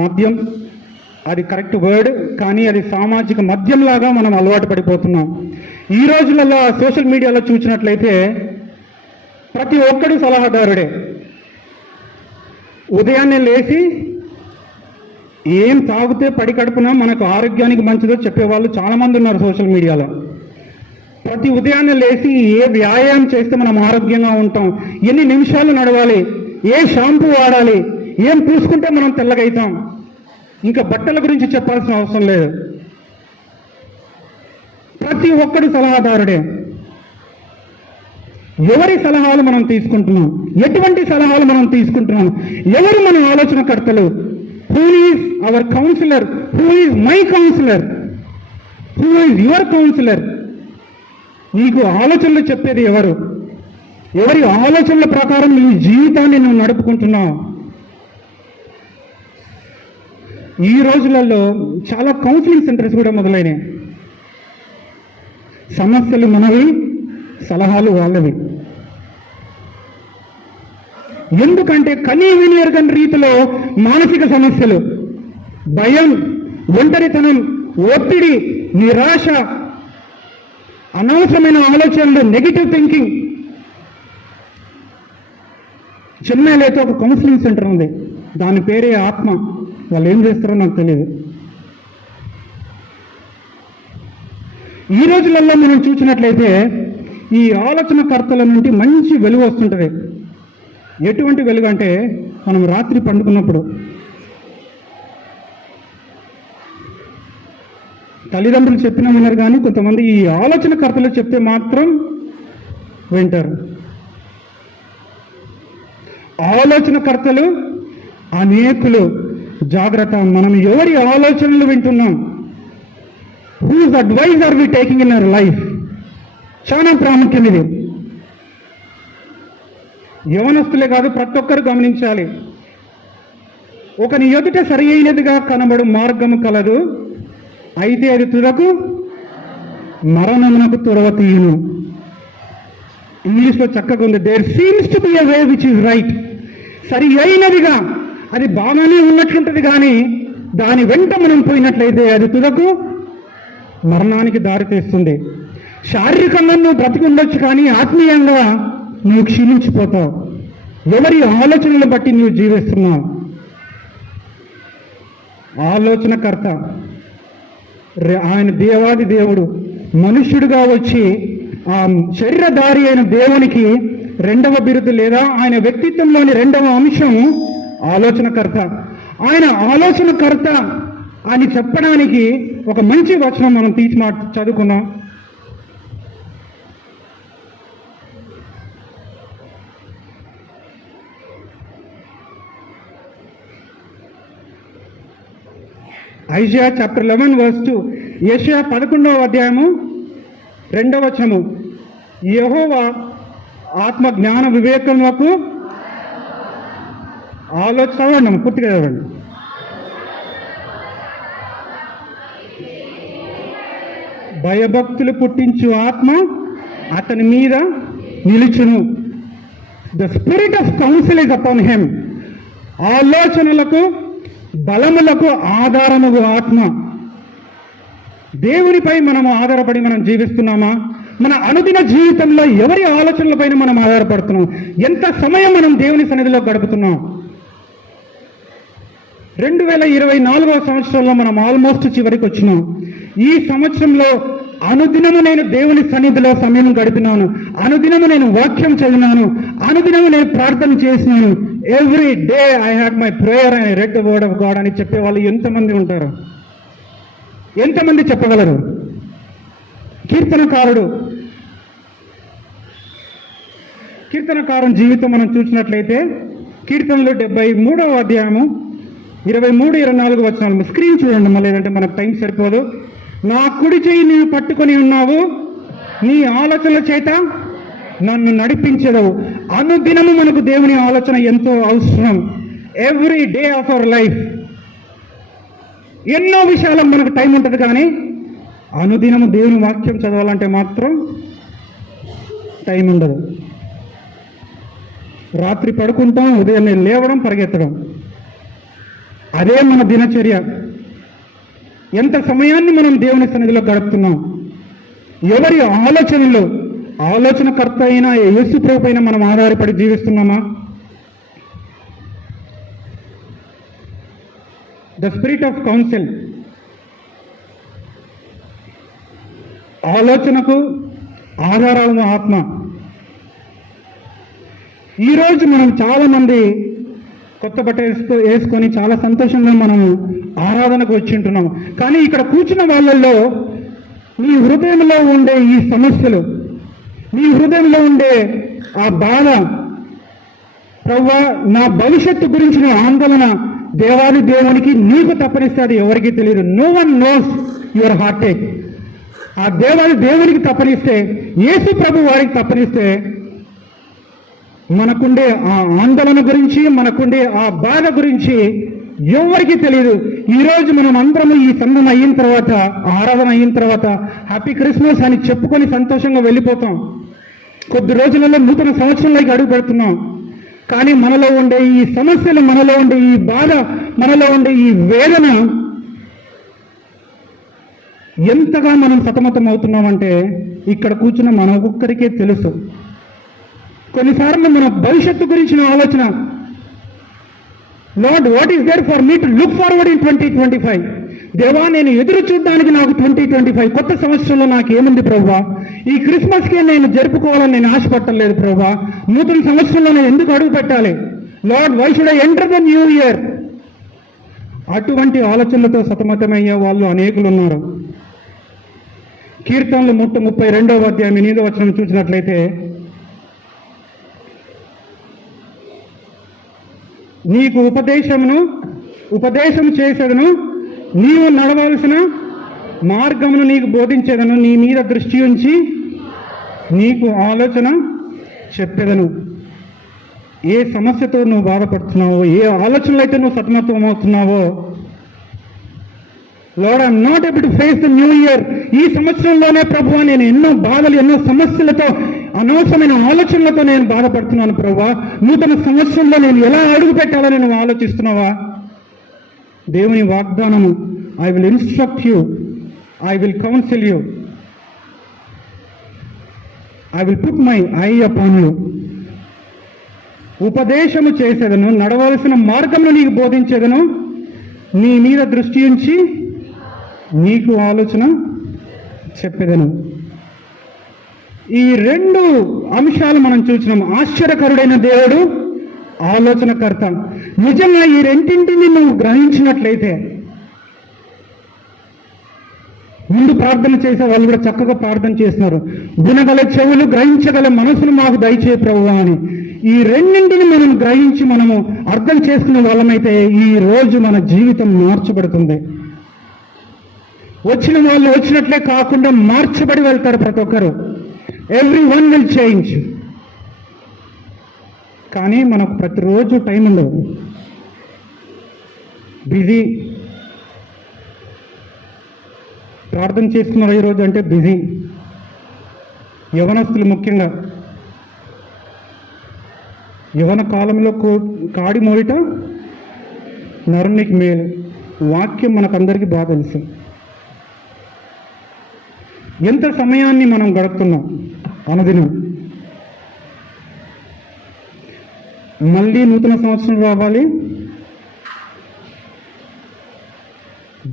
మాధ్యం అది కరెక్ట్ వర్డ్, కానీ అది సామాజిక మద్యంలాగా మనం అలవాటు పడిపోతున్నాం. ఈ రోజులలో సోషల్ మీడియాలో చూసినట్లయితే ప్రతి ఒక్కడు సలహాదారుడే. ఉదయాన్నే లేచి ఏం తాగితే పడి కడుపున మనకు ఆరోగ్యానికి మంచిదో చెప్పేవాళ్ళు చాలామంది ఉన్నారు సోషల్ మీడియాలో. ప్రతి ఉదయాన్నే లేచి ఏ వ్యాయామం చేస్తే మనం ఆరోగ్యంగా ఉంటాం, ఎన్ని నిమిషాలు నడవాలి, ఏ షాంపూ వాడాలి, ఏం పూసుకుంటే మనం తెల్లగైతాం, ఇంకా బట్టల గురించి చెప్పాల్సిన అవసరం లేదు. ప్రతి ఒక్కడు సలహాదారుడే. ఎవరి సలహాలు మనం తీసుకుంటున్నాం, ఎటువంటి సలహాలు మనం తీసుకుంటున్నాం, ఎవరు మన ఆలోచనకర్తలు? Who is our counsellor? Who is my counsellor? Who is your counsellor? నీకు ఆలోచనలు చెప్పేది ఎవరు? ఎవరి ఆలోచనల ప్రకారం నీ జీవితాన్ని నువ్వు నడుపుకుంటున్నావు? ఈ రోజులలో చాలా కౌన్సిలింగ్ సెంటర్స్ కూడా మొదలైనవి. సమస్యలు మనవి, సలహాలు వాళ్ళవి. ఎందుకంటే కనీ విని ఎరగని రీతిలో మానసిక సమస్యలు, భయం, ఒంటరితనం, ఒత్తిడి, నిరాశ, అనవసరమైన ఆలోచనలు, నెగిటివ్ థింకింగ్. చెన్నైలో అయితే ఒక కౌన్సిలింగ్ సెంటర్ ఉంది, దాని పేరే ఆత్మ. వాళ్ళు ఏం చేస్తారో నాకు తెలియదు. ఈ రోజులలో మనం చూసినట్లయితే ఈ ఆలోచనకర్తల నుండి మంచి వెలుగు వస్తుంటుంది. ఎటువంటి వెలుగు అంటే మనం రాత్రి పండుకున్నప్పుడు తల్లిదండ్రులు చెప్పినా వినరు, కానీ కొంతమంది ఈ ఆలోచనకర్తలు చెప్తే మాత్రం వింటారు. ఆలోచనకర్తలు అనేకులు. జాగ్రత్త, మనం ఎవరి ఆలోచనలు వింటున్నాం? Whose advice are we taking in our life? చాలా ప్రాముఖ్యం ఇది. యవనస్తులే కాదు, ప్రతి ఒక్కరు గమనించాలి. ఒకని ఎదుట సరి అయినదిగా కనబడు మార్గము కలదు, అయితే అది తుదకు మరణమునకు త్వరవ తీయును. ఇంగ్లీష్లో చక్కగా ఉంది, there seems to be a way which is right. సరి అయినదిగా అది బాగానే ఉన్నట్లుంటుంది, కానీ దాని వెంట మనం పోయినట్లయితే అది తుదకు మరణానికి దారితీస్తుంది. శారీరకంగా నువ్వు బ్రతికి ఉండొచ్చు, కానీ ఆత్మీయంగా నువ్వు క్షీణించిపోతావు. ఎవరి ఆలోచనలు బట్టి నువ్వు జీవిస్తున్నావు? ఆలోచనకర్త ఆయన దేవాది దేవుడు మనుష్యుడిగా వచ్చి ఆ శరీరధారి అయిన దేవునికి రెండవ బిరుదు లేదా ఆయన వ్యక్తిత్వంలోని రెండవ అంశం ఆలోచనకర్త. ఆయన ఆలోచనకర్త అని చెప్పడానికి ఒక మంచి వచనం మనం తీసి చదువుకుందాం. Isaiah chapter 11 verse 2. యెషయా 11వ అధ్యాయము 2వ వచనము. యెహోవా ఆత్మ జ్ఞాన వివేకములకు చదవండి, పూర్తిగా చదవండి. భయభక్తులు పుట్టించు ఆత్మ అతని మీద నిలుచును. The spirit of counsel is upon him. ఆలోచనలకు బలములకు ఆధారము ఆత్మ. దేవునిపై మనము ఆధారపడి మనం జీవిస్తున్నామా? మన అనుదిన జీవితంలో ఎవరి ఆలోచనలపైన మనం ఆధారపడుతున్నాం? ఎంత సమయం మనం దేవుని సన్నిధిలో గడుపుతున్నాం? 2024వ సంవత్సరంలో మనం ఆల్మోస్ట్ చివరికి వచ్చినాం. ఈ సంవత్సరంలో అనుదినము నేను దేవుని సన్నిధిలో సమయం గడిపినాను, అనుదినము నేను వాక్యం చదివినాను, అనుదినము నేను ప్రార్థన చేసినాను. Every day I had my prayer and read the word of God అని చెప్పేవాళ్ళు ఎంతమంది ఉంటారు? ఎంతమంది చెప్పగలరు? కీర్తనకారుని జీవితం మనం చూసినట్లయితే కీర్తనలు 73వ అధ్యాయము 23-24 వచనాలు. స్క్రీన్ చూడండి, మళ్ళీ లేదంటే మనకు టైం సరిపోదు. నా కుడి చెయ్యి నీవు పట్టుకొని ఉన్నావు, నీ ఆలోచనల చేత నన్ను నడిపించదవు. అనుదినము మనకు దేవుని ఆలోచన ఎంతో అవసరం. Every day of our life. ఎన్నో విషయాలకు మనకు టైం ఉంటుంది, కానీ అనుదినము దేవుని వాక్యం చదవాలంటే మాత్రం టైం ఉండదు. రాత్రి పడుకుంటాం, ఉదయం లేవడం, పరిగెత్తడం, అదే మన దినచర్య. ఎంత సమయాన్ని మనం దేవుని సన్నిధిలో గడుపుతున్నాం? ఎవరి ఆలోచనలు? ఆలోచనకర్త అయిన యేసు ప్రభు పైన మనం ఆధారపడి జీవిస్తున్నామా? The spirit of counsel. ఆలోచనకు ఆధారాలను ఆత్మ. ఈరోజు మనం చాలామంది కొత్త బట్ట వేసుకొని చాలా సంతోషంగా మనం ఆరాధనకు వచ్చి ఉంటున్నాం. కానీ ఇక్కడ కూర్చున్న వాళ్ళల్లో నీ హృదయంలో ఉండే ఈ సమస్యలు, నీ హృదయంలో ఉండే ఆ బాధ, ప్రభువా నా భవిష్యత్తు గురించిన ఆందోళన దేవాది దేవునికి నీకు తప్పనిస్తే అది ఎవరికి తెలియదు. No one knows your heartache. ఆ దేవాది దేవునికి తప్పనిస్తే, యేసు ప్రభు వారికి తప్పనిస్తే మనకుండే ఆ ఆందోళన గురించి, మనకుండే ఆ బాధ గురించి ఎవరికి తెలియదు. ఈరోజు మనం అందరము ఈ సంఘం అయిన తర్వాత, ఆరాధన అయిన తర్వాత హ్యాపీ క్రిస్మస్ అని చెప్పుకొని సంతోషంగా వెళ్ళిపోతాం. కొద్ది రోజులలో నూతన సంవత్సరంలోకి అడుగు పెడుతున్నాం. కానీ మనలో ఉండే ఈ సమస్యలు, మనలో ఉండే ఈ బాధ, మనలో ఉండే ఈ వేదన ఎంతగా మనం సతమతం అవుతున్నామంటే ఇక్కడ కూర్చున్న మన ఒక్కొక్కరికే తెలుసు. కొన్నిసార్లు మన భవిష్యత్తు గురించిన ఆలోచన, Lord what is there for me to look forward in 2025. దేవా నేను ఎదురు చూడడానికి నాకు 2025 కొత్త సంవత్సరంలో నాకు ఏముంది ప్రభువా? ఈ క్రిస్మస్కే నేను జరుపుకోవాలని నేను ఆశపట్టలేదు ప్రభువా. నూతన సంవత్సరంలో నేను ఎందుకు అడుగు పెట్టాలి? Lord why should I enter the new year? అటువంటి ఆలోచనలతో సతమతమయ్యే వాళ్ళు అనేకులు ఉన్నారు. కీర్తనలు 32వ అధ్యాయం 8వ వచనం చూసినట్లయితే, నీకు ఉపదేశం చేసేదను, నీవు నడవలసిన మార్గమును నీకు బోధించేదను, నీ మీద దృష్టి ఉంచి నీకు ఆలోచన చెప్పేదను. ఏ సమస్యతో నువ్వు బాధపడుతున్నావో, ఏ ఆలోచనలు అయితే నువ్వు సతమతం అవుతున్నావో, lord I'm not able to face the new year. ఈ సంవత్సరంలోనే ప్రభువా నేను ఎన్నో బాధలు, ఎన్నో సమస్యలతో, అనవసరమైన ఆలోచనలతో నేను బాధపడుతున్నాను ప్రభువా. నూతన సంవత్సరంలో నేను ఎలా అడుగు పెట్టాలని నువ్వు ఆలోచిస్తున్నావా? దేవుని వాగ్దానము, I will instruct you, I will council you, I will put my I upon you. ఉపదేశము చేసేదను, నడవలసిన మార్గంలో నీకు బోధించేదను, నీ మీద దృష్టి ఉంచి నీకు ఆలోచన చెప్పేదను. ఈ రెండు అంశాలు మనం చూసినాం. ఆశ్చర్యకరుడైన దేవుడు, ఆలోచనకర్త. నిజంగా ఈ రెండింటిని నువ్వు గ్రహించినట్లయితే, ముందు ప్రార్థన చేసే వాళ్ళు కూడా చక్కగా ప్రార్థన చేస్తున్నారు. వినగల చెవులు, గ్రహించగల మనసును మాకు దయచే ప్రభువా అని. ఈ రెండింటిని మనం గ్రహించి మనము అర్థం చేసుకునే వాళ్ళమైతే ఈ రోజు మన జీవితం మార్చబడుతుంది. వచ్చిన వాళ్ళు వచ్చినట్లే కాకుండా మార్చబడి వెళ్తారు ప్రతి ఒక్కరు. Every one will change. కానీ మనకు ప్రతిరోజు టైం ఉండదు, బిజీ. ప్రార్థన చేస్తున్నారు ఈరోజు అంటే బిజీ. యవనస్తులు ముఖ్యంగా, యవన కాలంలో కాడి మోయిట నరునికి మేలు. వాక్యం మనకందరికీ బాగా తెలుసు. ఎంత సమయాన్ని మనం గడుపుతున్నాం అనుదినం. మళ్ళీ నూతన సంవత్సరం రావాలి.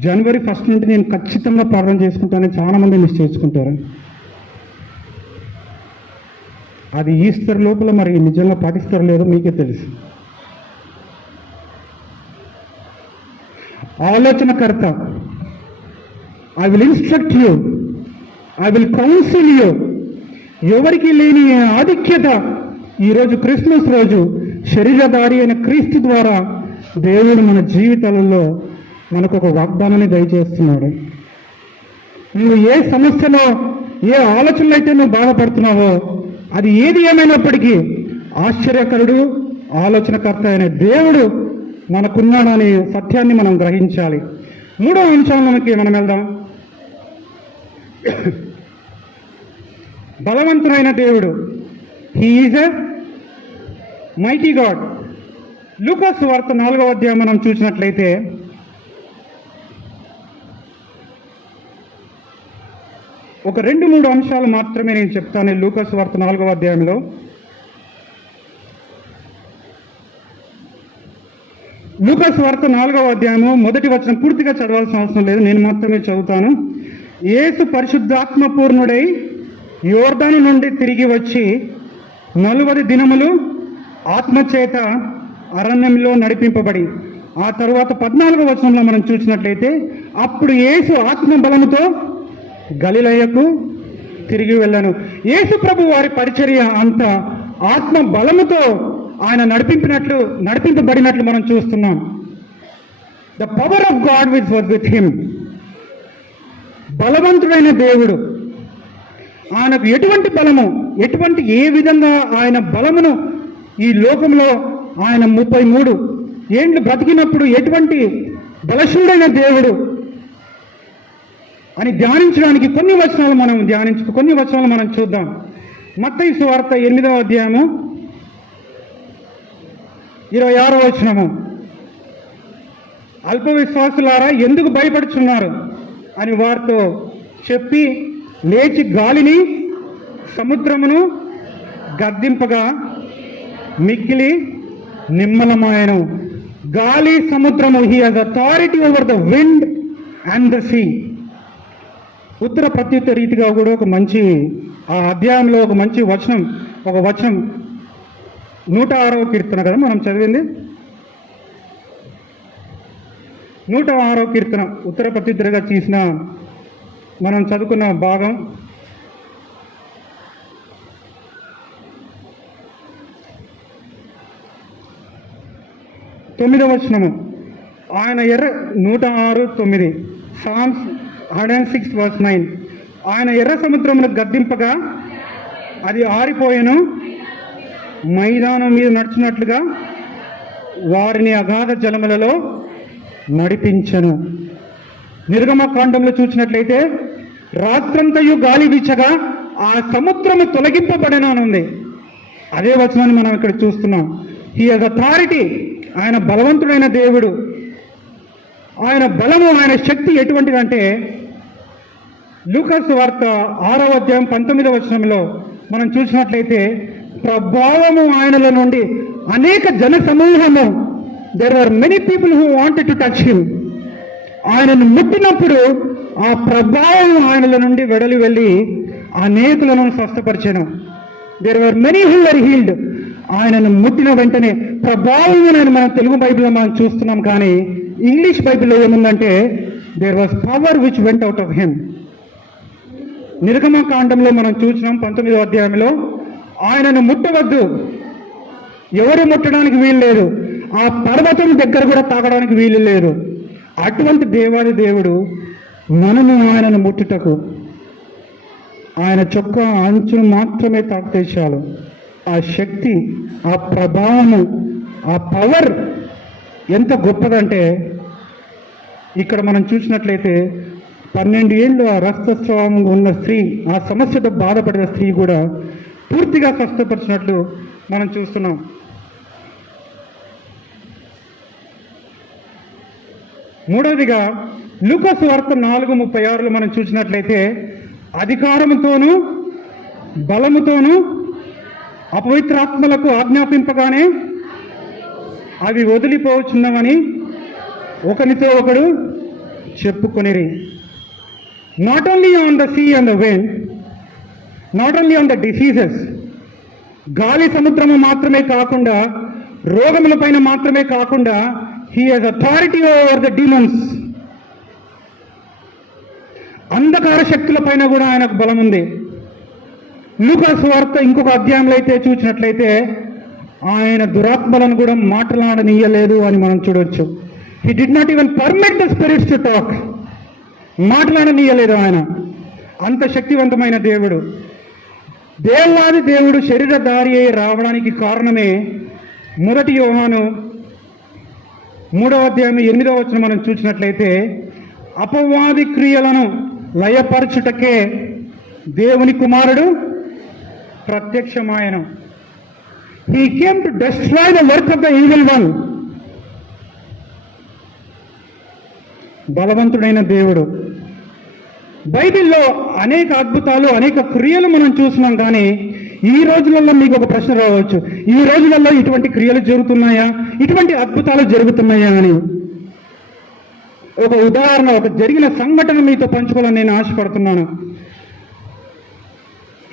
జనవరి 1 నుండి నేను ఖచ్చితంగా ప్రార్థన చేసుకుంటానని చాలామంది నిశ్చయించుకుంటారు. అది ఈస్టర్ లోపల మరి నిజంగా పాటిస్తారో లేదో మీకే తెలుసు. ఆలోచనకర్త, I will instruct you, I will council you. ఎవరికి లేని ఆధిక్యత ఈరోజు క్రిస్మస్ రోజు శరీరధారి అయిన క్రీస్తు ద్వారా దేవుడు మన జీవితాలలో మనకు ఒక వాగ్దానాన్ని దయచేస్తున్నాడు. నువ్వు ఏ సమస్యలో, ఏ ఆలోచనలు అయితే నువ్వు బాధపడుతున్నావో, అది ఏది ఏమైనప్పటికీ ఆశ్చర్యకరుడు, ఆలోచనకర్త అయిన దేవుడు మనకున్నాడనే సత్యాన్ని మనం గ్రహించాలి. మూడవ అంశాలకి మనం వెళ్దాం. బలవంతుడైన దేవుడు, he is a mighty God. లూకా సువార్త 4వ అధ్యాయం మనం చూసినట్లయితే, ఒక 2-3 అంశాలు మాత్రమే నేను చెప్తాను. లూకా సువార్త 4వ అధ్యాయంలో లూకా సువార్త 4వ అధ్యాయము 1వ వచనం పూర్తిగా చదవాల్సిన అవసరం లేదు, నేను మాత్రమే చదువుతాను. యేసు పరిశుద్ధాత్మ పూర్ణుడై యోర్దాను నుండి తిరిగి వచ్చి 40 దినములు ఆత్మచేత అరణ్యంలో నడిపింపబడి, ఆ తరువాత 14వ వచనంలో మనం చూసినట్లయితే, అప్పుడు యేసు ఆత్మ బలముతో గలిలయకు తిరిగి వెళ్ళాను. యేసు ప్రభు వారి పరిచర్య అంతా ఆత్మ బలముతో ఆయన నడిపింపబడినట్లు మనం చూస్తున్నాం. The power of God was with him. బలవంతుడైన దేవుడు, ఆయనకు ఎటువంటి బలము, ఏ విధంగా ఆయన బలమును ఈ లోకంలో ఆయన 33 ఏండ్లు బ్రతికినప్పుడు ఎటువంటి బలశూడైన దేవుడు అని ధ్యానించడానికి కొన్ని వచనాలు మనం చూద్దాం. మత్తయి సువార్త 8వ అధ్యాయము 26వ వచనము, అల్ప విశ్వాసులారా ఎందుకు భయపడుచున్నారు అని వారితో చెప్పి, లేచి గాలిని సముద్రమును గద్దింపగా మిక్కిలి నిమ్మలమాయను. గాలి, సముద్రము, he has authority over the wind and the sea. ఉత్తర ప్రత్యుత్త రీతిగా కూడా ఒక మంచి, ఆ అధ్యాయంలో ఒక మంచి వచనం 106వ కీర్తన కదా మనం చదివింది. 106వ కీర్తన ఉత్తర ప్రత్యుత్తరగా చేసిన మనం చదువుకున్న భాగం తొమ్మిదవ వచనము. ఆయన 106:9 సామ్స్ 106:9. ఆయన ఎర్ర సముద్రమును గద్దింపగా అది ఆరిపోయెను, మైదానం మీద నడుచున్నట్లుగా వారిని అగాధ జలములలో నడిపించెను. నిర్గమకాండంలో చూసినట్లయితే రాత్రంతయు గాలి వీచగా ఆ సముద్రము తొలగింపబడెను అని ఉంది. అదే వచనాన్ని మనం ఇక్కడ చూస్తున్నాం. He has authority. ఆయన బలవంతుడైన దేవుడు. ఆయన బలము, ఆయన శక్తి ఎటువంటిదంటే లూకాసు వార్త 6వ అధ్యాయం 19వ వచనంలో మనం చూసినట్లయితే ప్రభావము ఆయనలో నుండి అనేక జన సమూహము, there are many people who wanted to touch him. ఆయనను ముట్టినప్పుడు ఆ ప్రభావం ఆయనలో నుండి వెడలి వెళ్ళి అనేకులను స్వస్థపరిచాను. There were many who were healed. ఆయనను ముట్టిన వెంటనే ప్రభావం అని మనం తెలుగు బైబిల్లో మనం చూస్తున్నాం, కానీ ఇంగ్లీష్ బైబిల్లో ఏముందంటే there was power which went out of him. నిర్గమకాండంలో మనం చూసినాం 19వ అధ్యాయంలో ఆయనను ముట్టవద్దు, ఎవరు ముట్టడానికి వీలు లేదు, ఆ పర్వతం దగ్గర కూడా తాగడానికి వీలు లేదు. అటువంటి దేవాది దేవుడు మనము ఆయనను ముట్టుటకు ఆయన చొక్కా అంచును మాత్రమే తాకితే చాలు. ఆ శక్తి, ఆ ప్రభావము, ఆ పవర్ ఎంత గొప్పదంటే ఇక్కడ మనం చూసినట్లయితే 12 ఏళ్ళు ఆ రక్తస్రావం ఉన్న స్త్రీ, ఆ సమస్యతో బాధపడిన స్త్రీ కూడా పూర్తిగా స్వస్థపరిచినట్లు మనం చూస్తున్నాం. మూడవదిగా లూకాసు వార్త 4:36లో మనం చూసినట్లయితే అధికారముతోనూ బలముతోనూ అపవిత్రాత్మలకు ఆజ్ఞాపింపగానే అవి వదిలిపోవచ్చున్నవని ఒకరితో ఒకడు చెప్పుకొనిరి. Not only on the sea and the wind, not only on the diseases, గాలి సముద్రము మాత్రమే కాకుండా, రోగముల పైన మాత్రమే కాకుండా, he has authority over the demons. అంధకార శక్తుల పైన కూడా ఆయనకు బలం ఉంది. లూకాసు వార్త ఇంకొక అధ్యాయంలో అయితే చూసినట్లయితే ఆయన దురాత్మలను కూడా మాట్లాడనీయలేదు అని మనం చూడవచ్చు. He did not even permit the spirits to talk. మాట్లాడనీయలేదు ఆయన. అంత శక్తివంతమైన దేవుడు. దేవాది దేవుడు శరీరధారి అయి రావడానికి కారణమే 1 యోహాను 3వ అధ్యాయం 8వ వచనం మనం చూసినట్లయితే అపవాది క్రియలను లయపరచుటకే దేవుని కుమారుడు ప్రత్యక్షమాయను. He came to destroy the work of the evil one. బలవంతుడైన దేవుడు. బైబిల్లో అనేక అద్భుతాలు, అనేక క్రియలు మనం చూస్తున్నాం, కానీ ఈ రోజులలో మీకు ఒక ప్రశ్న రావచ్చు, ఈ రోజులలో ఇటువంటి క్రియలు జరుగుతున్నాయా, ఇటువంటి అద్భుతాలు జరుగుతున్నాయా అని. ఒక ఉదాహరణ, ఒక జరిగిన సంఘటన మీతో పంచుకోవాలని నేను ఆశపడుతున్నాను.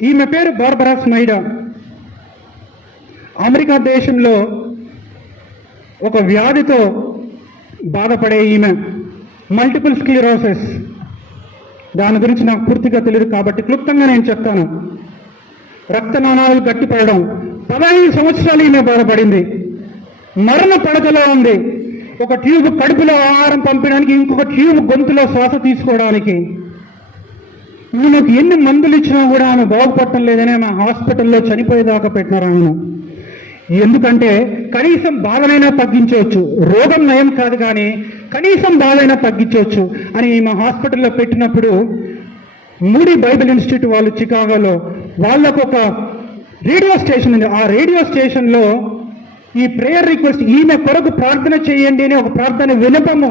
ఈమె పేరు బార్బరా స్మైడా. అమెరికా దేశంలో ఒక వ్యాధితో బాధపడే ఈమె, మల్టిపుల్ స్క్లిరోసిస్. దాని గురించి నాకు పూర్తిగా తెలియదు కాబట్టి క్లుప్తంగా నేను చెప్తాను. రక్తనాళాలు గట్టిపడడం, 15 సంవత్సరాలు ఈమె బాధపడింది. మరణ పడకలో ఉంది. ఒక ట్యూబ్ కడుపులో ఆహారం పంపడానికి, ఇంకొక ట్యూబ్ గొంతులో శ్వాస తీసుకోవడానికి. ఈమెకు ఎన్ని మందులు ఇచ్చినా కూడా ఆమె బాగుపడటం లేదని ఆమె హాస్పిటల్లో చనిపోయేదాకా పెట్టినారు ఆమెను. ఎందుకంటే కనీసం బాధనైనా తగ్గించవచ్చు, రోగం నయం కాదు కానీ కనీసం బాధైనా తగ్గించవచ్చు అని ఈమె హాస్పిటల్లో పెట్టినప్పుడు మూడీ బైబిల్ ఇన్స్టిట్యూట్ వాళ్ళు చికాగోలో వాళ్ళకు ఒక రేడియో స్టేషన్ ఉంది. ఆ రేడియో స్టేషన్లో ఈ ప్రేయర్ రిక్వెస్ట్, ఈమె కొరకు ప్రార్థన చేయండి అని ఒక ప్రార్థన వినపము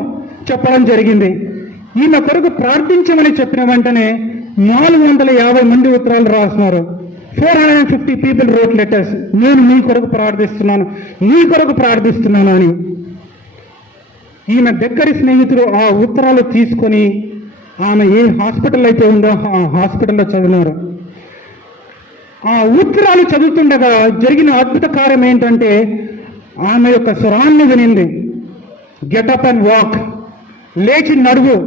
చెప్పడం జరిగింది. ఈమె కొరకు ప్రార్థించమని చెప్పిన వెంటనే 450 మంది ఉత్తరాలు రాస్తున్నారు. 450 పీపుల్ రోట్ లెటర్స్, నేను మీ కొరకు ప్రార్థిస్తున్నాను, మీ కొరకు ప్రార్థిస్తున్నాను అని. ఈమె దగ్గరి స్నేహితులు ఆ ఉత్తరాలు తీసుకొని ఆమె ఏ హాస్పిటల్ అయితే ఉందో ఆ హాస్పిటల్లో చదివినారు. ఆ ఉత్తరాలు చదువుతుండగా జరిగిన అద్భుత కార్యం ఏంటంటే ఆమె యొక్క స్వరాన్ని వినింది. గెట్ అప్ అండ్ వాక్, లేచి నడువు.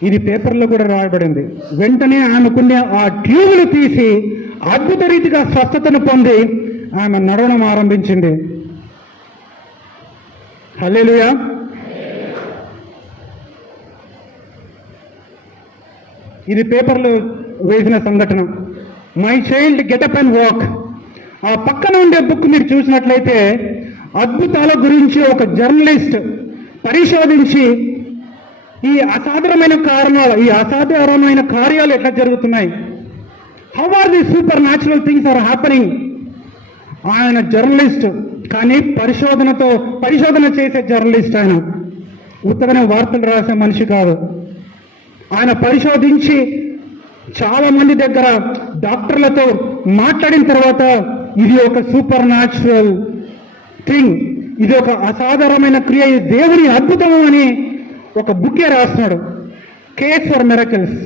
ఇది పేపర్లో కూడా రాయబడింది. వెంటనే ఆమెకున్న ఆ ట్యూబులు తీసి అద్భుత రీతిగా స్వస్థతను పొంది ఆమె నడవడం ఆరంభించింది. హల్లెలూయా. ఇది పేపర్లో వేసిన సంఘటన. My child getup and walk. ఆ పక్కన ఉండే బుక్ మీరు చూసినట్లయితే అద్భుతాల గురించి ఒక జర్నలిస్ట్ పరిశోధించి ఈ అసాధారణమైన కారణాలు, ఈ అసాధారణమైన కార్యాలు ఎట్లా జరుగుతున్నాయి, how are the supernatural things are happening. ఆయన జర్నలిస్ట్, కానీ పరిశోధన చేసే జర్నలిస్ట్. ఆయన ఉత్తగానే వార్తలు రాసే మనిషి కాదు. ఆయన పరిశోధించి చాలా మంది దగ్గర డాక్టర్లతో మాట్లాడిన తర్వాత ఇది ఒక సూపర్ న్యాచురల్ థింగ్, ఇది ఒక అసాధారణమైన క్రియ, ఇది దేవుని అద్భుతం అని ఒక బుక్కే రాస్తున్నాడు, కేస్ ఫర్ మిరకిల్స్.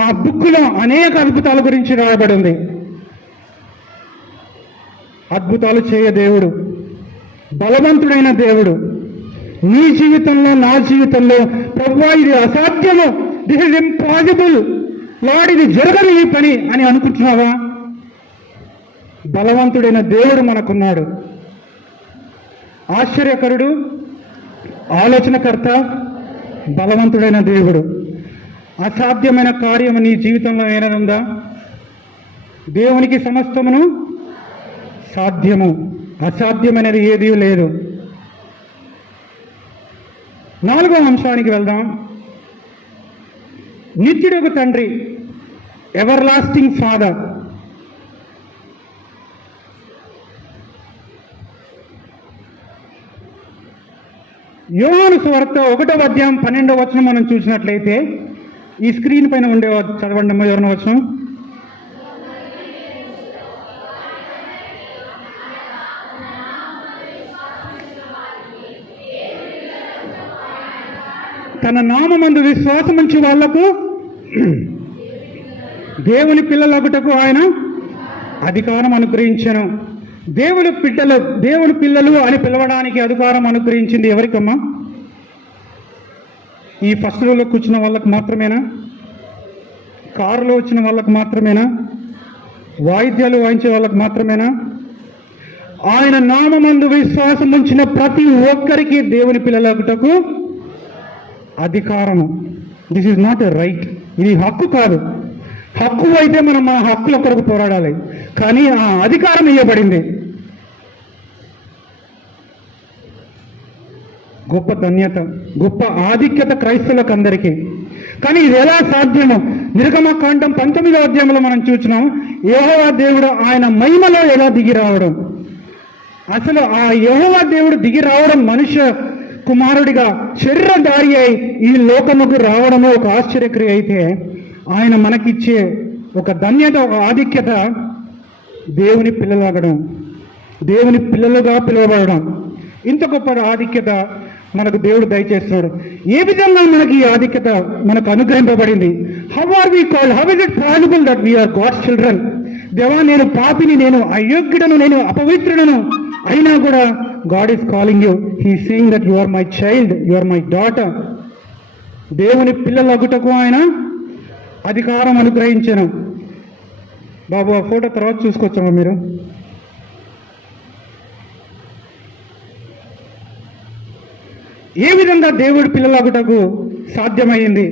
ఆ బుక్లో అనేక అద్భుతాల గురించి రాయబడి ఉంది. అద్భుతాలు చేయ దేవుడు, బలవంతుడైన దేవుడు. నీ జీవితంలో, నా జీవితంలో ప్రభువా ఇది అసాధ్యము, దిస్ ఇస్ ఇంపాసిబుల్ లార్డ్, ఇది జరగని ఈ పని అని అనుకుంటున్నావా? బలవంతుడైన దేవుడు మనకున్నాడు. ఆశ్చర్యకరుడు, ఆలోచనకర్త, బలవంతుడైన దేవుడు. అసాధ్యమైన కార్యము నీ జీవితంలో ఏదైనా ఉందా? దేవునికి సమస్తమును సాధ్యము, అసాధ్యమైనది ఏదీ లేదు. 4వ అంశానికి వెళ్దాం. నిత్యుడొక తండ్రి, ఎవర్ లాస్టింగ్ ఫాదర్. యోహాను సువార్త 1వ అధ్యాయం 12వ వచనం మనం చూసినట్లయితే, ఈ స్క్రీన్ పైన ఉండే చదవండి అమ్మ, ఎవరిన వచనం. తన నామమందు విశ్వాసముంచు వాళ్లకు దేవుని పిల్లలగుటకు ఆయన అధికారం అనుగ్రహించెను. దేవుని పిల్లలు అని పిలవడానికి అధికారం అనుగ్రహించింది ఎవరికమ్మా? ఈ ఫస్ట్ రోలో కూర్చున్న వాళ్ళకు మాత్రమేనా? కారులో వచ్చిన వాళ్ళకు మాత్రమేనా? వాయిద్యాలు వాయించే వాళ్ళకు మాత్రమేనా? ఆయన నామమందు విశ్వాసం ఉంచిన ప్రతి ఒక్కరికి దేవుని పిల్లలగుటకు అధికారము. This is not a right. ఇది హక్కు కాదు. హక్కు అయితే మనం మన హక్కుల కొరకు పోరాడాలి, కానీ ఆ అధికారం ఇవ్వబడింది. గొప్ప ధన్యత, గొప్ప ఆధిక్యత క్రైస్తవులకు అందరికీ. కానీ ఇది ఎలా సాధ్యమో నిర్గమకాండం 19వ అధ్యాయంలో మనం చూసినాం. యెహోవా దేవుడు ఆయన మహిమలో ఎలా దిగి రావడం, అసలు ఆ యెహోవా దేవుడు దిగి రావడం, మనుష్య కుమారుడిగా శరీరధారి అయి ఈ లోకముకు రావడమే ఒక ఆశ్చర్యక్రియ అయితే, ఆయన మనకిచ్చే ఒక ధన్యత, ఒక ఆధిక్యత దేవుని పిల్లలగడం, దేవుని పిల్లలుగా పిలువబడడం. ఇంత గొప్ప ఆధిక్యత మనకు దేవుడు దయచేస్తున్నాడు. ఏ విధంగా మనకి ఈ ఆధిక్యత మనకు అనుగ్రహింపబడింది? How are we called? How is it possible that we are God's children? దేవా, నేను పాపిని, నేను అయోగ్యుడను, నేను అపవిత్రుడను, అయినా కూడా God is calling you. He is saying that you are my child, you are my daughter. దేవుని పిల్లలగుటకు ఆయన అధికారం అనుగ్రహించాను. బాబు ఆ ఫోటో తర్వాత చూసుకొచ్చామా మీరు? ఏ విధంగా దేవుడి పిల్లలగుటకు సాధ్యమైంది?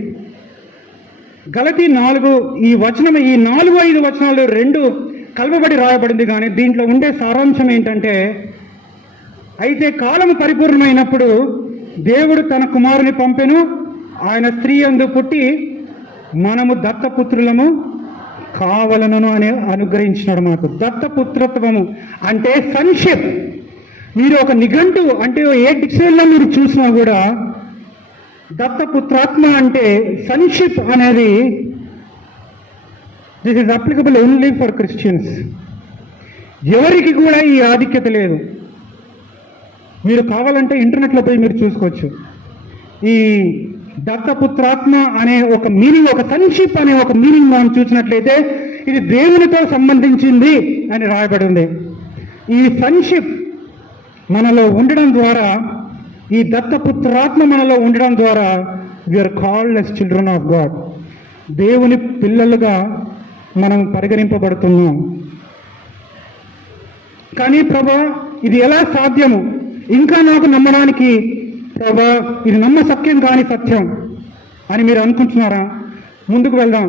గలతీ 4 ఈ వచనం, ఈ 4-5 వచనాలు 2 కలపబడి రాయబడింది. కానీ దీంట్లో ఉండే సారాంశం ఏంటంటే, అయితే కాలము పరిపూర్ణమైనప్పుడు దేవుడు తన కుమారుని పంపెను, ఆయన స్త్రీ యందు పుట్టి మనము దత్తపుత్రులము కావలనను అని అనుగ్రహించినాడు మనకు. దత్తపుత్రత్వము అంటే సన్షిప్. మీరు ఒక నిఘంటు అంటే ఏ డిక్షనరీలో మీరు చూసినా కూడా దత్తపుత్రాత్మ అంటే సన్షిప్ అనేది, this is applicable only for Christians. ఎవరికి కూడా ఈ ఆధిక్యత లేదు. మీరు కావాలంటే ఇంటర్నెట్లో పోయి మీరు చూసుకోవచ్చు. ఈ దత్తపుత్రాత్మ అనే ఒక మీనింగ్, ఒక సన్షిప్ అనే ఒక మీనింగ్ మనం చూసినట్లయితే ఇది దేవునితో సంబంధించింది అని రాయబడి ఉంది. ఈ సన్షిప్ మనలో ఉండడం ద్వారా, ఈ దత్తపుత్రాత్మ మనలో ఉండడం ద్వారా we are called as children of God. దేవుని పిల్లలుగా మనం పరిగణింపబడుతున్నాం. కానీ ప్రభా ఇది ఎలా సాధ్యము? ఇంకా నాకు నమ్మడానికి ప్రభా ఇది నమ్మశక్యం కాని సత్యం అని మీరు అనుకుంటున్నారా? ముందుకు వెళ్దాం.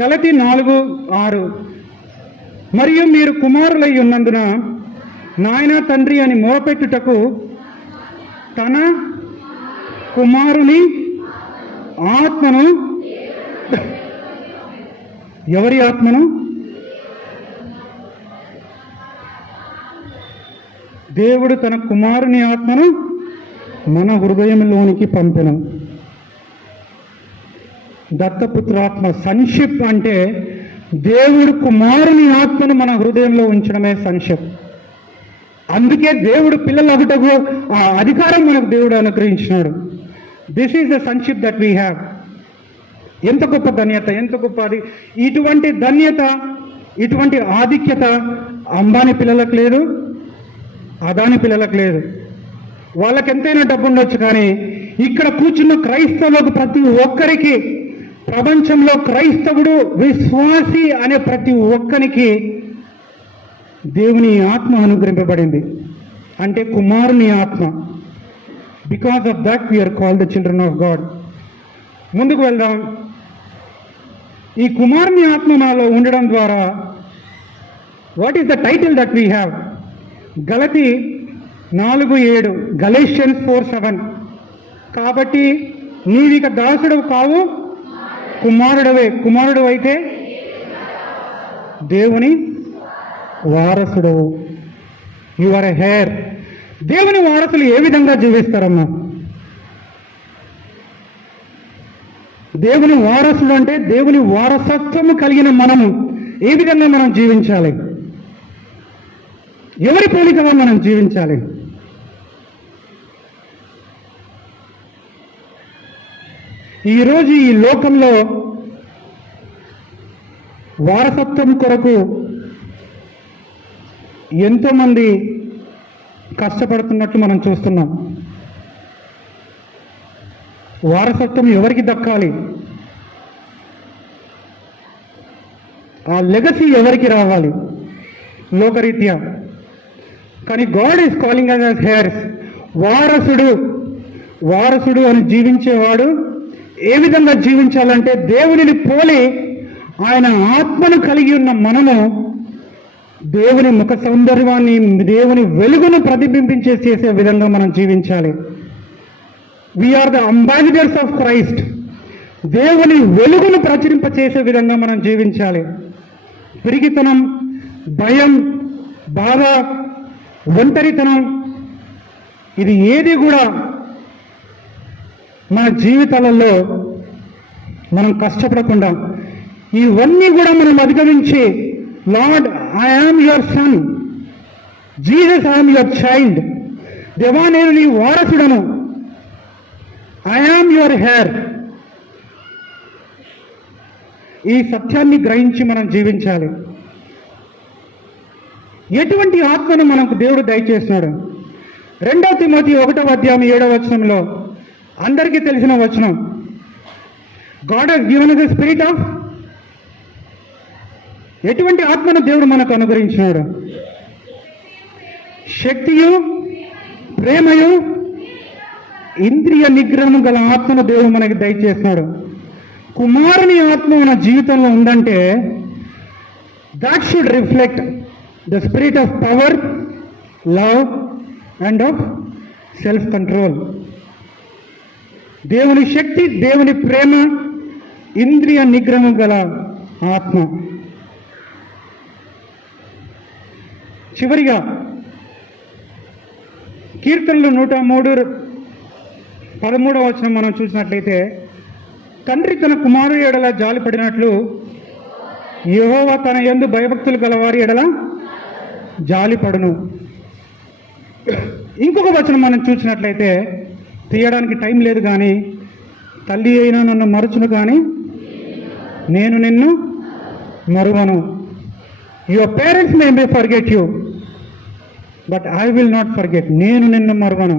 గలతీ 4:6 మరియు మీరు కుమారులై ఉన్నందున నాయన తండ్రి అని మొరపెట్టుటకు తన కుమారుని ఆత్మను, ఎవరి ఆత్మను? దేవుడు తన కుమారుని ఆత్మను మన హృదయంలోనికి పంపెను. దత్తపుత్రాత్మ సన్షిప్ అంటే దేవుడు కుమారుని ఆత్మను మన హృదయంలో ఉంచడమే సన్షిప్. అందుకే దేవుడు పిల్లలు అగుటకు ఆ అధికారం మనకు దేవుడు అనుగ్రహించినాడు. This is the sonship that we have. ఎంత గొప్ప ధన్యత, ఎంత గొప్ప ఇటువంటి ధన్యత, ఇటువంటి ఆధిక్యత అంబానీ పిల్లలకు లేదు, అదాని పిల్లలకు లేదు. వాళ్ళకి ఎంతైనా డబ్బు ఉండొచ్చు, కానీ ఇక్కడ కూర్చున్న క్రైస్తవులకు ప్రతి ఒక్కరికి, ప్రపంచంలో క్రైస్తవుడు విశ్వాసి అనే ప్రతి ఒక్కరికి దేవుని ఆత్మ అనుగ్రహింపబడింది, అంటే కుమారుని ఆత్మ. Because of that we are called the children of God. ముందుకు వెళ్దాం. ఈ కుమారుని ఆత్మ నాలో ఉండడం ద్వారా what is the title that we have? గలతీ 4:7, గలేషియన్స్ 4:7. కాబట్టి నీవిక దాసుడు కావు, కుమారుడవే. కుమారుడు అయితే దేవుని వారసుడవు. You are a heir. దేవుని వారసులు ఏ విధంగా జీవిస్తారమ్మా? దేవుని వారసుడు అంటే దేవుని వారసత్వము కలిగిన మనము ఏ విధంగా మనం జీవించాలి? ఎవరి పోలికగా మనం జీవించాలి? ఈరోజు ఈ లోకంలో వారసత్వం కొరకు ఎంతోమంది కష్టపడుతున్నట్లు మనం చూస్తున్నాం. వారసత్వం ఎవరికి దక్కాలి? ఆ లెగసీ ఎవరికి రావాలి లోకరీత్యా? కానీ God is calling us as heirs. వారసుడు, వారసుడు అని జీవించేవాడు ఏ విధంగా జీవించాలంటే దేవునిని పోలి ఆయన ఆత్మను కలిగి ఉన్న మనము దేవుని ముఖ సౌందర్యాన్ని, దేవుని వెలుగును ప్రతిబింబించే చేసే విధంగా మనం జీవించాలి. We are the ambassadors of Christ. దేవుని వెలుగును ప్రచురింపచేసే విధంగా మనం జీవించాలి. పిరిగితనం, భయం, బాధ, ఒంటరితనం, ఇది ఏది కూడా మన జీవితాలలో మనం కష్టపడకుండా ఇవన్నీ కూడా మనం అధిగమించి, lord I am your son, Jesus I am your child, దేవా నేను నీ వారసుడను, ఐ యామ్ యువర్ హెయిర్, ఈ సత్యాన్ని గ్రహించి మనం జీవించాలి. ఎటువంటి ఆత్మను మనకు దేవుడు దయచేస్తున్నాడు? 2 తిమోతి 1:7 అందరికీ తెలిసిన వచనం. God has given us the spirit of, ఎటువంటి ఆత్మను దేవుడు మనకు అనుగ్రహించినాడు? శక్తియు, ప్రేమయు, ఇంద్రియ నిగ్రహం గల ఆత్మను దేవుడు మనకి దయచేస్తున్నాడు. కుమారుని ఆత్మ మన జీవితంలో ఉందంటే that should reflect the spirit of power, love and of self control. దేవుని శక్తి, దేవుని ప్రేమ, ఇంద్రియ నిగ్రహం గల ఆత్మ. చివరిగా కీర్తనలు 103:13 మనం చూసినట్లయితే, తండ్రి తన కుమారుడి ఎడల జాలి పడినట్లు యెహోవా తన యందు భయభక్తులు గలవారి ఎడల జాలిపడును. ఇంకొక వచనం మనం చూసినట్లయితే, తీయడానికి టైం లేదు కానీ, తల్లి అయినా నన్ను మరచును కానీ నేను నిన్ను మరువను. Your parents may forget you but I will not forget. నేను నిన్ను మరువను.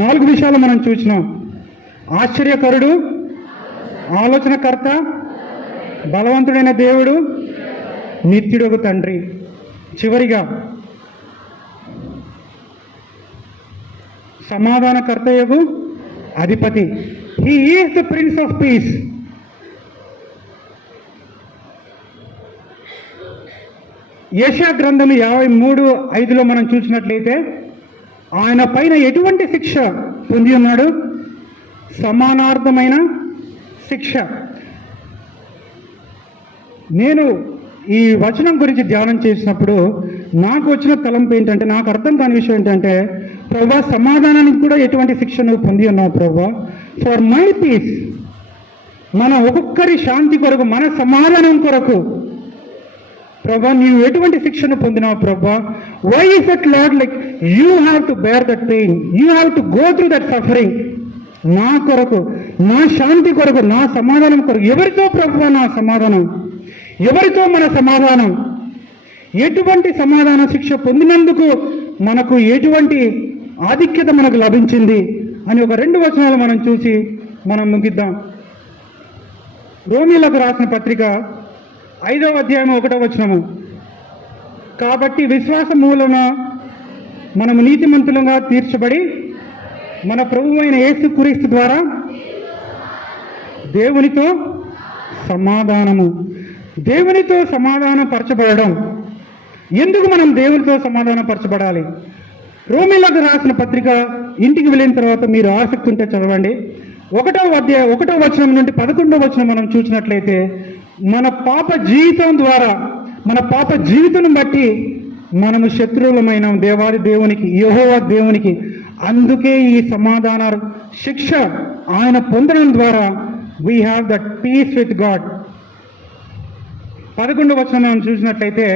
4 విషయాలు మనం చూసినాం. ఆశ్చర్యకరుడు, ఆలోచనకర్త, బలవంతుడైన దేవుడు, నిత్యుడొక తండ్రి. చివరిగా సమాధానకర్తయగు అధిపతి. He is the prince of piece. యెషయా గ్రంథము 53:5 మనం చూసినట్లయితే ఆయన పైన ఎటువంటి శిక్ష పొంది ఉన్నాడు? సమానార్థమైన శిక్ష. నేను ఈ వచనం గురించి ధ్యానం చేసినప్పుడు నాకు వచ్చిన తలంపు ఏంటంటే, నాకు అర్థం కాని విషయం ఏంటంటే, ప్రభువా సమాధానానికి కూడా ఎటువంటి శిక్ష నువ్వు పొంది ఉన్నావు ప్రభువా? ఫర్ మై పీస్, మన ఒక్కొక్కరి శాంతి కొరకు, మన సమాధానం కొరకు ప్రభా నీవు ఎటువంటి శిక్షను పొందినావు ప్రభా? Why is that Lord like you have to bear that pain, you have to go through that suffering. నా కొరకు, నా శాంతి కొరకు, నా సమాధానం కొరకు. ఎవరితో ప్రభువా నా సమాధానం? ఎవరితో మన సమాధానం? ఎటువంటి సమాధాన శిక్ష పొందినందుకు మనకు ఎటువంటి ఆధిక్యత మనకు లభించింది అని ఒక 2 వచనాలు మనం చూసి మనం ముగిద్దాం. రోమీలకు రాసిన పత్రిక 5వ అధ్యాయం 1వ వచనము. కాబట్టి విశ్వాసం మూలన మనము నీతిమంతులుగా తీర్చబడి మన ప్రభువు అయిన యేసుక్రీస్తు ద్వారా దేవునితో సమాధానము. దేవునితో సమాధానపరచబడడం. ఎందుకు మనం దేవునితో సమాధానపరచబడాలి? రోమీలకు రాసిన పత్రిక ఇంటికి వెళ్ళిన తర్వాత మీరు ఆసక్తి ఉంటే చదవండి. 1వ వచనం నుండి 11వ వచనం మనం చూసినట్లయితే మన పాప జీవితం ద్వారా, మన పాప జీవితం బట్టి మనము శత్రువులమైన దేవాది దేవునికి, యెహోవా దేవునికి, అందుకే ఈ సమాధాన శిక్ష ఆయన పొందడం ద్వారా we have that peace with God. 11వ వచనం మనం చూసినట్లయితే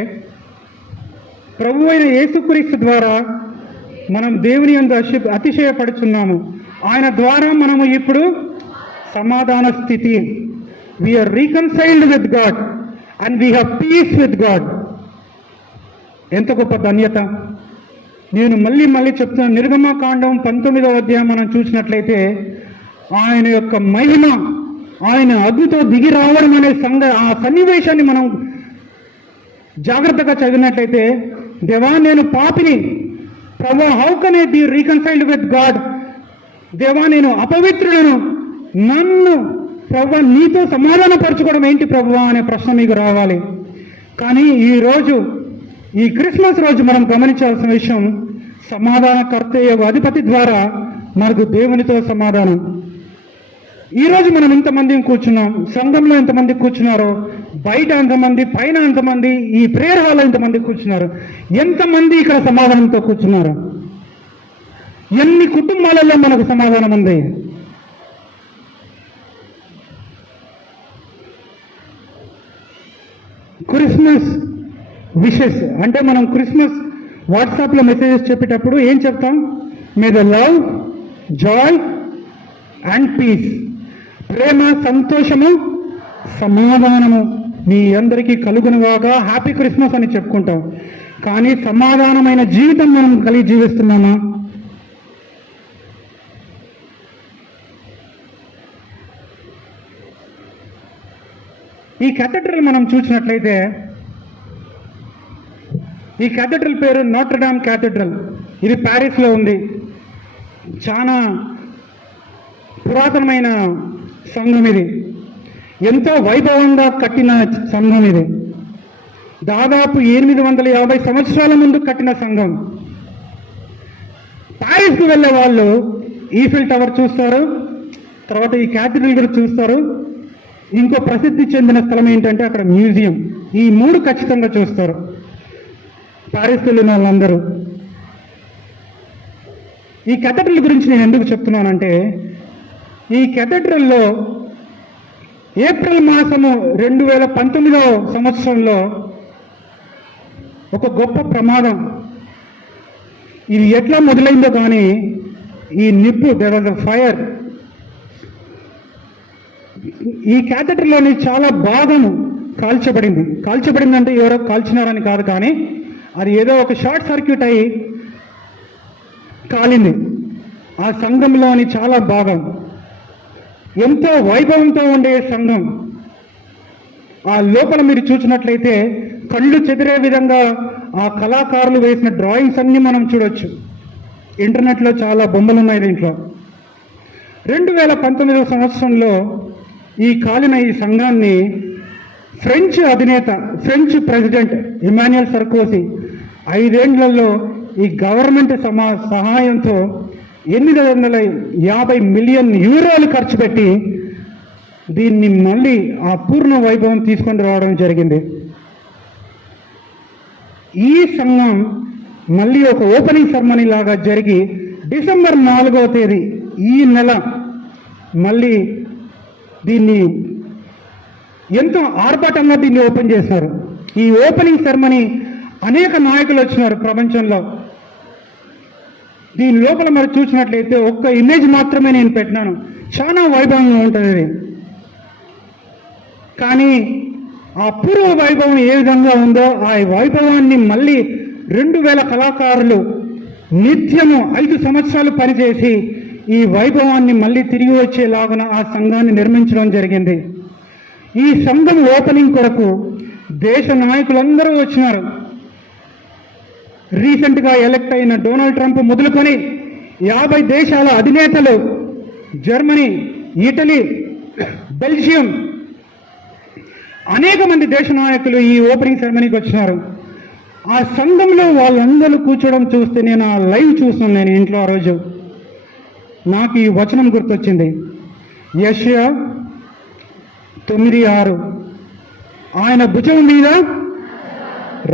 ప్రభు అయిన యేసుక్రీస్తు ద్వారా మనం దేవుని యందు అతిశయపడుచున్నాము. ఆయన ద్వారా మనము ఇప్పుడు సమాధాన స్థితి. We are reconciled with God and we have peace with God. ఎంత గొప్ప ధన్యత! నేను మళ్ళీ చెప్తున్నా, నిర్గమకాండం 19వ అధ్యాయం మనం చూసినట్లయితే ఆయన యొక్క మహిమ, ఆయన అగ్నితో దిగి రావడం అనే ఆ సన్నివేశాన్ని మనం జాగ్రత్తగా చదివినట్లయితే, దేవా నేను పాపిని, ప్రభా how can I be reconciled with God? దేవా నేను అపవిత్రులను, నన్ను ప్రభా నీతో సమాధానపరచుకోవడం ఏంటి ప్రభువా అనే ప్రశ్న మీకు రావాలి. కానీ ఈరోజు ఈ క్రిస్మస్ రోజు మనం గమనించాల్సిన విషయం, సమాధానకర్త అధిపతి ద్వారా మనకు దేవునితో సమాధానం. ఈరోజు మనం ఇంతమంది కూర్చున్నాం, సంఘంలో ఎంతమంది కూర్చున్నారో, బయట ఎంతమంది, పైన ఎంతమంది, ఈ ప్రేయర్ హాల్లో ఎంతమంది కూర్చున్నారు, ఎంతమంది ఇక్కడ సమాధానంతో కూర్చున్నారు? ఎన్ని కుటుంబాలలో మనకు సమాధానం ఉంది? క్రిస్మస్ విషెస్ అంటే మనం క్రిస్మస్ వాట్సాప్లో మెసేజెస్ చెప్పేటప్పుడు ఏం చెప్తాం? May the love, joy and peace, ప్రేమ, సంతోషము, సమాధానము మీ అందరికీ కలుగునుగాక, హ్యాపీ క్రిస్మస్ అని చెప్పుకుంటాం. కానీ సమాధానమైన జీవితం మనం కలిగి జీవిస్తున్నామా? ఈ కేథడ్రల్ మనం చూసినట్లయితే, ఈ కేథడ్రల్ పేరు నోట్రడామ్ కేథడ్రల్. ఇది ప్యారిస్లో ఉంది. చాలా పురాతనమైన సంఘం ఇది. ఎంతో వైభవంగా కట్టిన సంఘం ఇది. దాదాపు 850 సంవత్సరాల ముందు కట్టిన సంఘం. ప్యారిస్కి వెళ్ళే వాళ్ళు ఈఫిల్ టవర్ చూస్తారు, తర్వాత ఈ కేథడ్రల్ కూడా చూస్తారు. ఇంకో ప్రసిద్ధి చెందిన స్థలం ఏంటంటే అక్కడ మ్యూజియం. ఈ 3 ఖచ్చితంగా చూస్తారు ప్యారిస్కి వెళ్ళిన వాళ్ళందరూ. ఈ కేథడ్రల్ గురించి నేను ఎందుకు చెప్తున్నానంటే, ఈ కేథడ్రల్లో ఏప్రిల్ మాసము 2019వ సంవత్సరంలో ఒక గొప్ప ప్రమాదం. ఇది ఎట్లా మొదలైందో కానీ ఈ నిప్పు, దేర్ వాజ్ అ ఫైర్. ఈ కేథడ్రల్లోని చాలా భాగము కాల్చబడింది. కాల్చబడిందంటే ఎవరో కాల్చినారని కాదు, కానీ అది ఏదో ఒక షార్ట్ సర్క్యూట్ అయ్యి కాలింది. ఆ సంఘంలోని చాలా భాగం, ఎంతో వైభవంతో ఉండే సంఘం. ఆ లోపల మీరు చూసినట్లయితే కళ్ళు చెదిరే విధంగా ఆ కళాకారులు వేసిన డ్రాయింగ్స్ అన్నీ మనం చూడొచ్చు. ఇంటర్నెట్లో చాలా బొమ్మలు ఉన్నాయి దీంట్లో. 2019 సంవత్సరంలో ఈ కాలిన ఈ సంఘాన్ని ఫ్రెంచ్ అధినేత, ఫ్రెంచ్ ప్రెసిడెంట్ ఇమాన్యుయల్ సర్కోసి 5 ఏళ్లలో ఈ గవర్నమెంట్ సహాయంతో 850 మిలియన్ యూరోలు ఖర్చు పెట్టి దీన్ని మళ్ళీ ఆ పూర్ణ వైభవం తీసుకొని రావడం జరిగింది. ఈ సంఘం మళ్ళీ ఒక ఓపెనింగ్ సెరమనీ లాగా జరిగి డిసెంబర్ 4వ తేదీ ఈ నెల మళ్ళీ దీన్ని ఎంతో ఆర్భాటంగా దీన్ని ఓపెన్ చేశారు. ఈ ఓపెనింగ్ సెరమనీ అనేక నాయకులు వచ్చినారు ప్రపంచంలో. దీని లోపల మరి చూసినట్లయితే ఒక్క ఇమేజ్ మాత్రమే నేను పెట్టినాను, చాలా వైభవంగా ఉంటుంది ఇది. కానీ ఆ పూర్వ వైభవం ఏ విధంగా ఉందో ఆ వైభవాన్ని మళ్ళీ 2000 కళాకారులు నిత్యము 5 సంవత్సరాలు పనిచేసి ఈ వైభవాన్ని మళ్ళీ తిరిగి వచ్చేలాగున ఆ సంఘాన్ని నిర్మించడం జరిగింది. ఈ సంఘం ఓపెనింగ్ కొరకు దేశ నాయకులందరూ వచ్చినారు. రీసెంట్గా ఎలక్ట్ అయిన డొనాల్డ్ ట్రంప్ మొదలుకొని 50 దేశాల అధినేతలు, జర్మనీ, ఇటలీ, బెల్జియం, అనేక మంది దేశ నాయకులు ఈ ఓపెనింగ్ సెరమనీకి వచ్చినారు. ఆ సంఘంలో వాళ్ళందరూ కూర్చోవడం చూస్తే నేను ఆ లైవ్ చూసాను. నేను ఇంట్లో ఆ రోజు నాకు ఈ వచనం గుర్తొచ్చింది. యెషయా 9:6 ఆయన భుజం మీద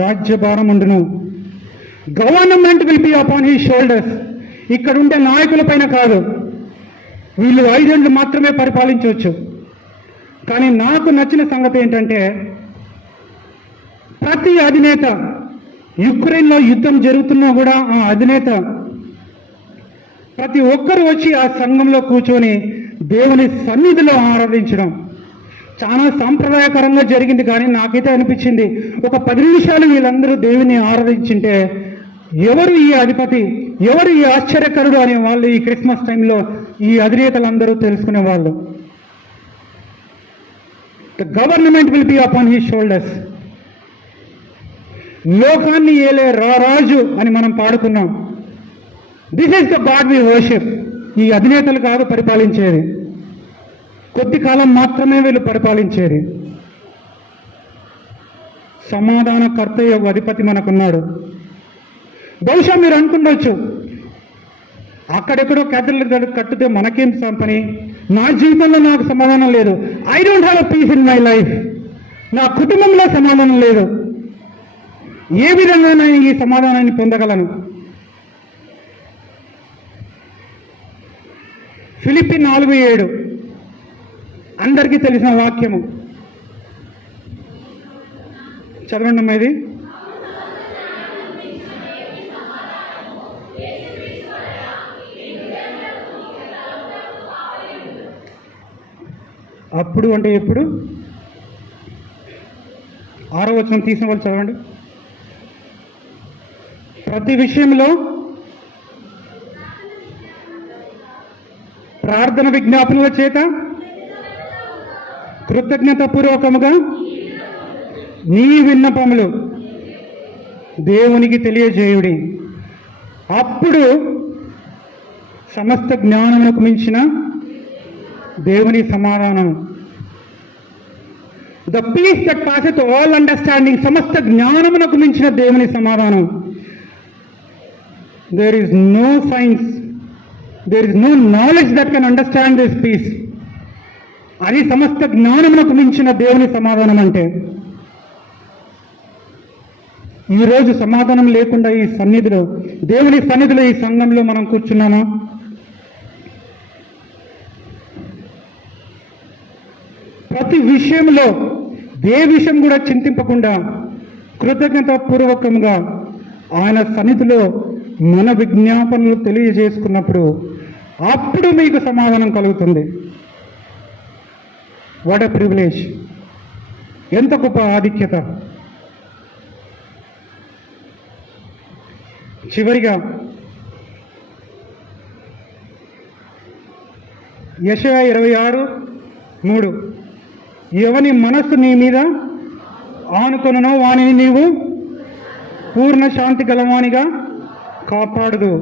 రాజ్యభారం ఉండును, government will be upon his shoulders. ఇక్కడ ఉండే నాయకుల పైన కాదు, వీళ్ళు 5 ఏళ్ళు మాత్రమే పరిపాలించవచ్చు. కానీ నాకు నచ్చిన సంగతి ఏంటంటే ప్రతి అధినేత, యుక్రెయిన్లో యుద్ధం జరుగుతున్నా కూడా ఆ అధినేత ప్రతి ఒక్కరు వచ్చి ఆ సంఘంలో కూర్చొని దేవుని సన్నిధిలో ఆరాధించడం చాలా సాంప్రదాయకరంగా జరిగింది. కానీ నాకైతే అనిపించింది ఒక 10 నిమిషాలు వీళ్ళందరూ దేవుని ఆరాధించింటే ఎవరు ఈ అధిపతి, ఎవరు ఈ ఆశ్చర్యకరుడు అనే వాళ్ళు ఈ క్రిస్మస్ టైంలో ఈ అధినేతలందరూ తెలుసుకునే వాళ్ళు. The government will be upon his shoulders. లోకాన్ని ఏలే రారాజు అని మనం పాడుకున్నాం. This is the God we worship. ఈ అధినేతలు కాదు పరిపాలించేది, కొద్ది కాలం మాత్రమే వీళ్ళు పరిపాలించేది. సమాధానకర్త యొక్క అధిపతి మనకున్నాడు. బహుశా మీరు అనుకుండొచ్చు, అక్కడెక్కడో కేథడ్రల్ కట్టితే మనకేం పని, నా జీవితంలో నాకు సమాధానం లేదు. I don't have a peace in my life. నా కుటుంబంలో సమాధానం లేదు. ఏ విధంగా నేను ఈ సమాధానాన్ని పొందగలను? ఫిలిప్పీ 4:7 అందరికీ తెలిసిన వాక్యము. చదవండి అమ్మా ఇది. అప్పుడు అంటే ఎప్పుడు? 6వ వచనం తీసిన వాళ్ళు చదవండి. ప్రతి విషయంలో ప్రార్థన విజ్ఞాపనల చేత కృతజ్ఞతాపూర్వకముగా నీ విన్నపములు దేవునికి తెలియజేయుడి. అప్పుడు సమస్త జ్ఞానమునకు మించిన దేవుని సమాధానం, the peace that passeth all understanding, సమస్త జ్ఞానమునకు మించిన దేవుని సమాధానం. There is no science, there is no knowledge that can understand this peace. అది సమస్త జ్ఞానమునకు మించిన దేవుని సమాధానం. అంటే ఈరోజు సమాధానం లేకుండా ఈ సన్నిధిలో, దేవుని సన్నిధిలో, ఈ సంఘంలో మనం కూర్చున్నామా? ప్రతి విషయంలో ఏ విషయం కూడా చింతింపకుండా కృతజ్ఞతాపూర్వకంగా ఆయన సన్నిధిలో మన విజ్ఞాపనలు తెలియజేసుకున్నప్పుడు అప్పుడు మీకు సమాధానం కలుగుతుంది. What a privilege! ఎంత గొప్ప ఆధిక్యత! చివరిగా యెషయా 26:3. ఎవని మనస్సు నీ మీద ఆనుకొనునో వానిని నీవు పూర్ణ శాంతి గలవానిగా కాపాడదు.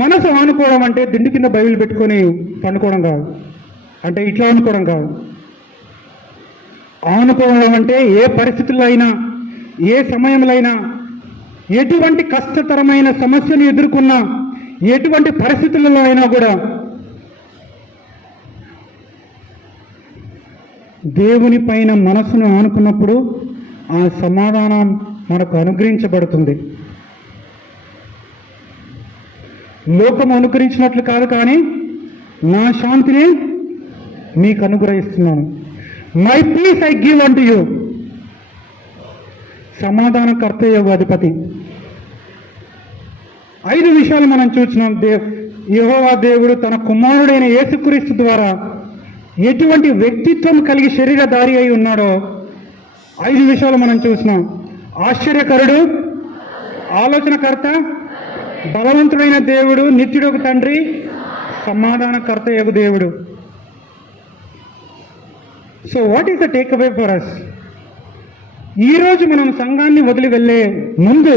మనసు ఆనుకోవడం అంటే దిండు కింద బైబిల్ పెట్టుకొని పండుకోవడం కాదు, అంటే ఇట్లా అనుకోవడం కాదు. ఆనుకోవడం అంటే ఏ పరిస్థితుల్లో అయినా, ఏ సమయంలో అయినా, ఎటువంటి కష్టతరమైన సమస్యను ఎదుర్కొన్నా, ఎటువంటి పరిస్థితులలో అయినా కూడా దేవుని పైన మనసును ఆనుకున్నప్పుడు ఆ సమాధానం మనకు అనుగ్రహించబడుతుంది. లోకం అనుగ్రహించినట్లు కాదు, కానీ నా శాంతిని మీకు అనుగ్రహిస్తున్నాను. My peace I give unto you. సమాధానకర్త యోగ అధిపతి. 5 విషయాలు మనం చూసినాం. యెహోవా దేవుడు తన కుమారుడైన యేసుక్రీస్తు ద్వారా ఎటువంటి వ్యక్తిత్వం కలిగి శరీరధారి అయి ఉన్నాడో 5 విషయాలు మనం చూసినాం. ఆశ్చర్యకరుడు, ఆలోచనకర్త, బలవంతుడైన దేవుడు, నిత్యుడొక తండ్రి, సమాధానకర్త యగు దేవుడు. So what is the takeaway for us? ఈరోజు మనం సంఘాన్ని వదిలి వెళ్ళే ముందు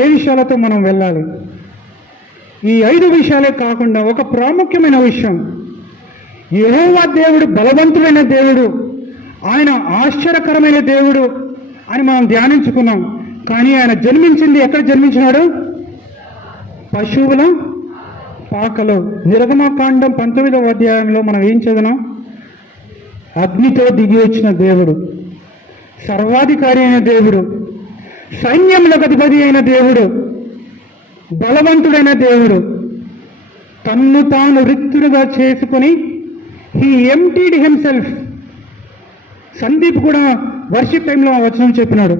ఏ విషయాలతో మనం వెళ్ళాలి? ఈ 5 విషయాలే కాకుండా ఒక ప్రాముఖ్యమైన విషయం, యెహోవా దేవుడు బలవంతుడైన దేవుడు, ఆయన ఆశ్చర్యకరమైన దేవుడు అని మనం ధ్యానించుకున్నాం. కానీ ఆయన జన్మించింది ఎక్కడ జన్మించినాడు? పశువుల పాకలో. నిర్గమకాండం 19వ అధ్యాయంలో మనం ఏం చదివినాం? అగ్నితో దిగి వచ్చిన దేవుడు, సర్వాధికారి అయిన దేవుడు, సైన్యములకు అధిపతి అయిన దేవుడు, బలవంతుడైన దేవుడు, తన్ను తాను రిక్తుడుగా చేసుకొని హీ ఎంప్టీడ్ హిమ్సెల్ఫ్. సందీప్ కూడా వర్షిప్ టైంలో ఆ వచనం చెప్పినాడు.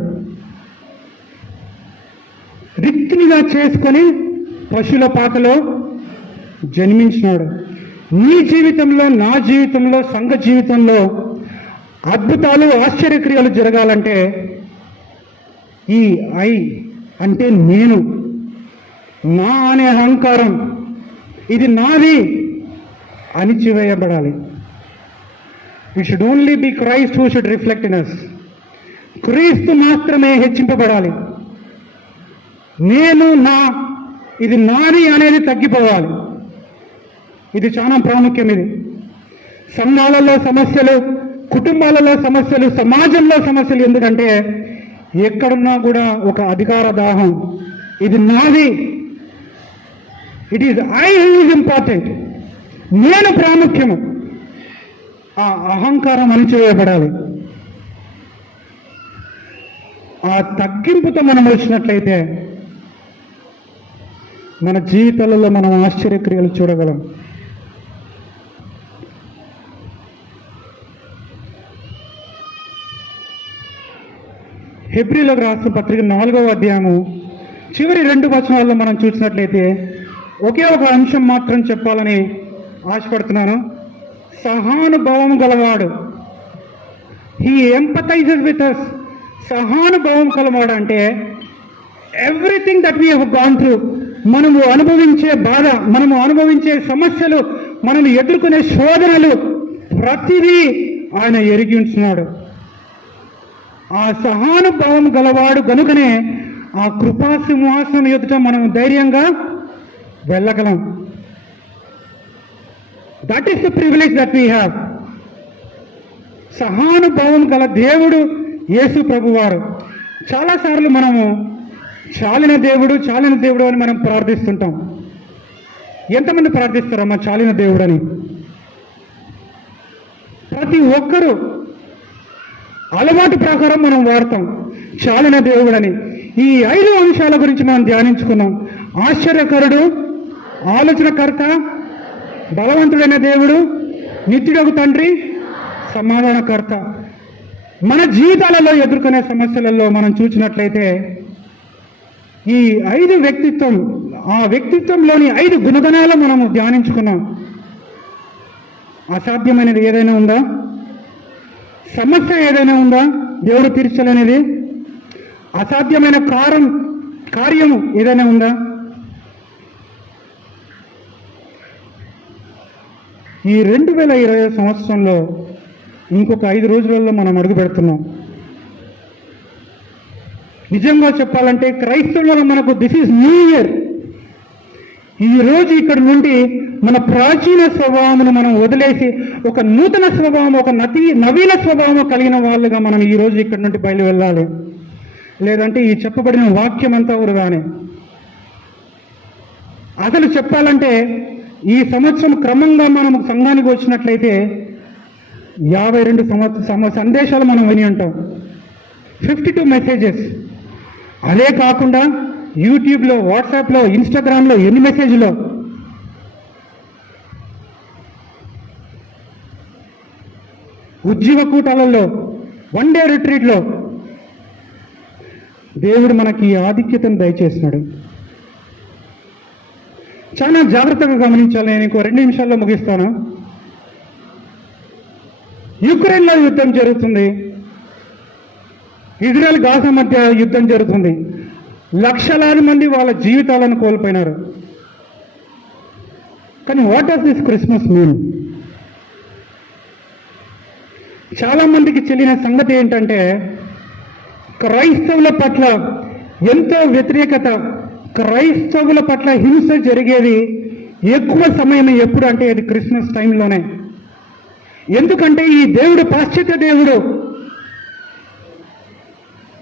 రిక్తునిగా చేసుకొని పశువుల పాకలో జన్మించినాడు. నీ జీవితంలో, నా జీవితంలో, సంఘ జీవితంలో అద్భుతాలు, ఆశ్చర్యక్రియలు జరగాలంటే ఈ ఐ అంటే నేను, నా అనే అహంకారం, ఇది నాది అణిచివేయబడాలి. It should only be Christ who should reflect in us. క్రీస్తు మాత్రమే హెచ్చింపబడాలి. నేను, నా, ఇది నాది అనేది తగ్గిపోవాలి. ఇది చాలా ప్రాముఖ్యం. ఇది సంఘాలలో సమస్యలు, కుటుంబాలలో సమస్యలు, సమాజంలో సమస్యలు. ఎందుకంటే ఎక్కడున్నా కూడా ఒక అధికార దాహం. ఇది నాది, it is I is important, నేను ప్రాముఖ్యము. ఆ అహంకారం అణిచివేయబడాలి. ఆ తగ్గింపుతో మనం వచ్చినట్లయితే మన జీవితాలలో మనం ఆశ్చర్యక్రియలు చూడగలం. హెబ్రీలకు రాసిన పత్రిక 4వ అధ్యాయము చివరి 2 వచనాల్లో మనం చూసినట్లయితే ఒకే ఒక అంశం మాత్రం చెప్పాలని ఆశపడుతున్నాను. సహానుభవం గలవాడు. He ఎంపథైజెస్ with us. సహానుభవం గలవాడు అంటే everything that we have gone through, మనము అనుభవించే బాధ, మనము అనుభవించే సమస్యలు, మనము ఎదుర్కొనే శోధనలు, ప్రతిదీ ఆయన ఎరిగి ఉంటున్నాడు. ఆ సహానుభవం గలవాడు గనుకనే ఆ కృపా సింహాసనం ఎదుట మనం ధైర్యంగా వెళ్ళగలం. That is the privilege that we have. సహానుభవం గల దేవుడు యేసు ప్రభువారు. చాలాసార్లు మనము చాలిన దేవుడు, చాలిన దేవుడు అని మనం ప్రార్థిస్తుంటాం. ఎంతమంది ప్రార్థిస్తారమ్మా చాలిన దేవుడు అని? ప్రతి ఒక్కరూ అలవాటు ప్రకారం మనం వాడతాం చాలిన దేవుడని. ఈ 5 అంశాల గురించి మనం ధ్యానించుకున్నాం. ఆశ్చర్యకరుడు, ఆలోచనకర్త, బలవంతుడైన దేవుడు, నిత్యుడొక తండ్రి, సమాధానకర్త. మన జీవితాలలో ఎదుర్కొనే సమస్యలలో మనం చూసినట్లయితే ఈ 5 వ్యక్తిత్వం, ఆ వ్యక్తిత్వంలోని 5 గుణగణాలు మనము ధ్యానించుకున్నాం. అసాధ్యమైనది ఏదైనా ఉందా? సమస్య ఏదైనా ఉందా దేవుడు తీర్చలేనిది? అసాధ్యమైన కార్యం ఏదైనా ఉందా? ఈ 2020 సంవత్సరంలో ఇంకొక 5 రోజులలో మనం అడుగు పెడుతున్నాం. నిజంగా చెప్పాలంటే క్రైస్తవులలో మనకు దిస్ ఈజ్ న్యూ ఇయర్. ఈ రోజు ఇక్కడ నుండి మన ప్రాచీన స్వభావమును మనం వదిలేసి ఒక నూతన స్వభావం, ఒక నవీన స్వభావం కలిగిన వాళ్ళుగా మనం ఈ రోజు ఇక్కడ నుండి బయలు వెళ్ళాలి. లేదంటే ఈ చెప్పబడిన వాక్యం అంతా వృధానే. అసలు చెప్పాలంటే ఈ సంవత్సరం క్రమంగా మనం సంఘానికి వచ్చినట్లయితే 52 సందేశాలు మనం విని ఉంటాం, 52 మెసేజెస్. అదే కాకుండా యూట్యూబ్లో, వాట్సాప్లో, ఇన్స్టాగ్రామ్లో ఎన్ని మెసేజ్లో. ఉజ్జీవ కూటాలలో, 1 డే రిట్రీట్లో దేవుడు మనకి ఈ ఆధిక్యతను దయచేసినాడు. చాలా జాగ్రత్తగా గమనించాలి. నేను ఇంకో 2 నిమిషాల్లో ముగిస్తాను. యుక్రెయిన్లో యుద్ధం జరుగుతుంది, ఇజ్రాయెల్ గాజా మధ్య యుద్ధం జరుగుతుంది. లక్షలాది మంది వాళ్ళ జీవితాలను కోల్పోయినారు. కానీ what does this Christmas mean? చాలా మందికి తెలియని సంగతి ఏంటంటే క్రైస్తవుల పట్ల ఎంతో వ్యతిరేకత, క్రైస్తవుల పట్ల హింస జరిగేది ఎక్కువ సమయం ఎప్పుడు అంటే అది క్రిస్మస్ టైంలోనే. ఎందుకంటే ఈ దేవుడు పాశ్చాత్య దేవుడు.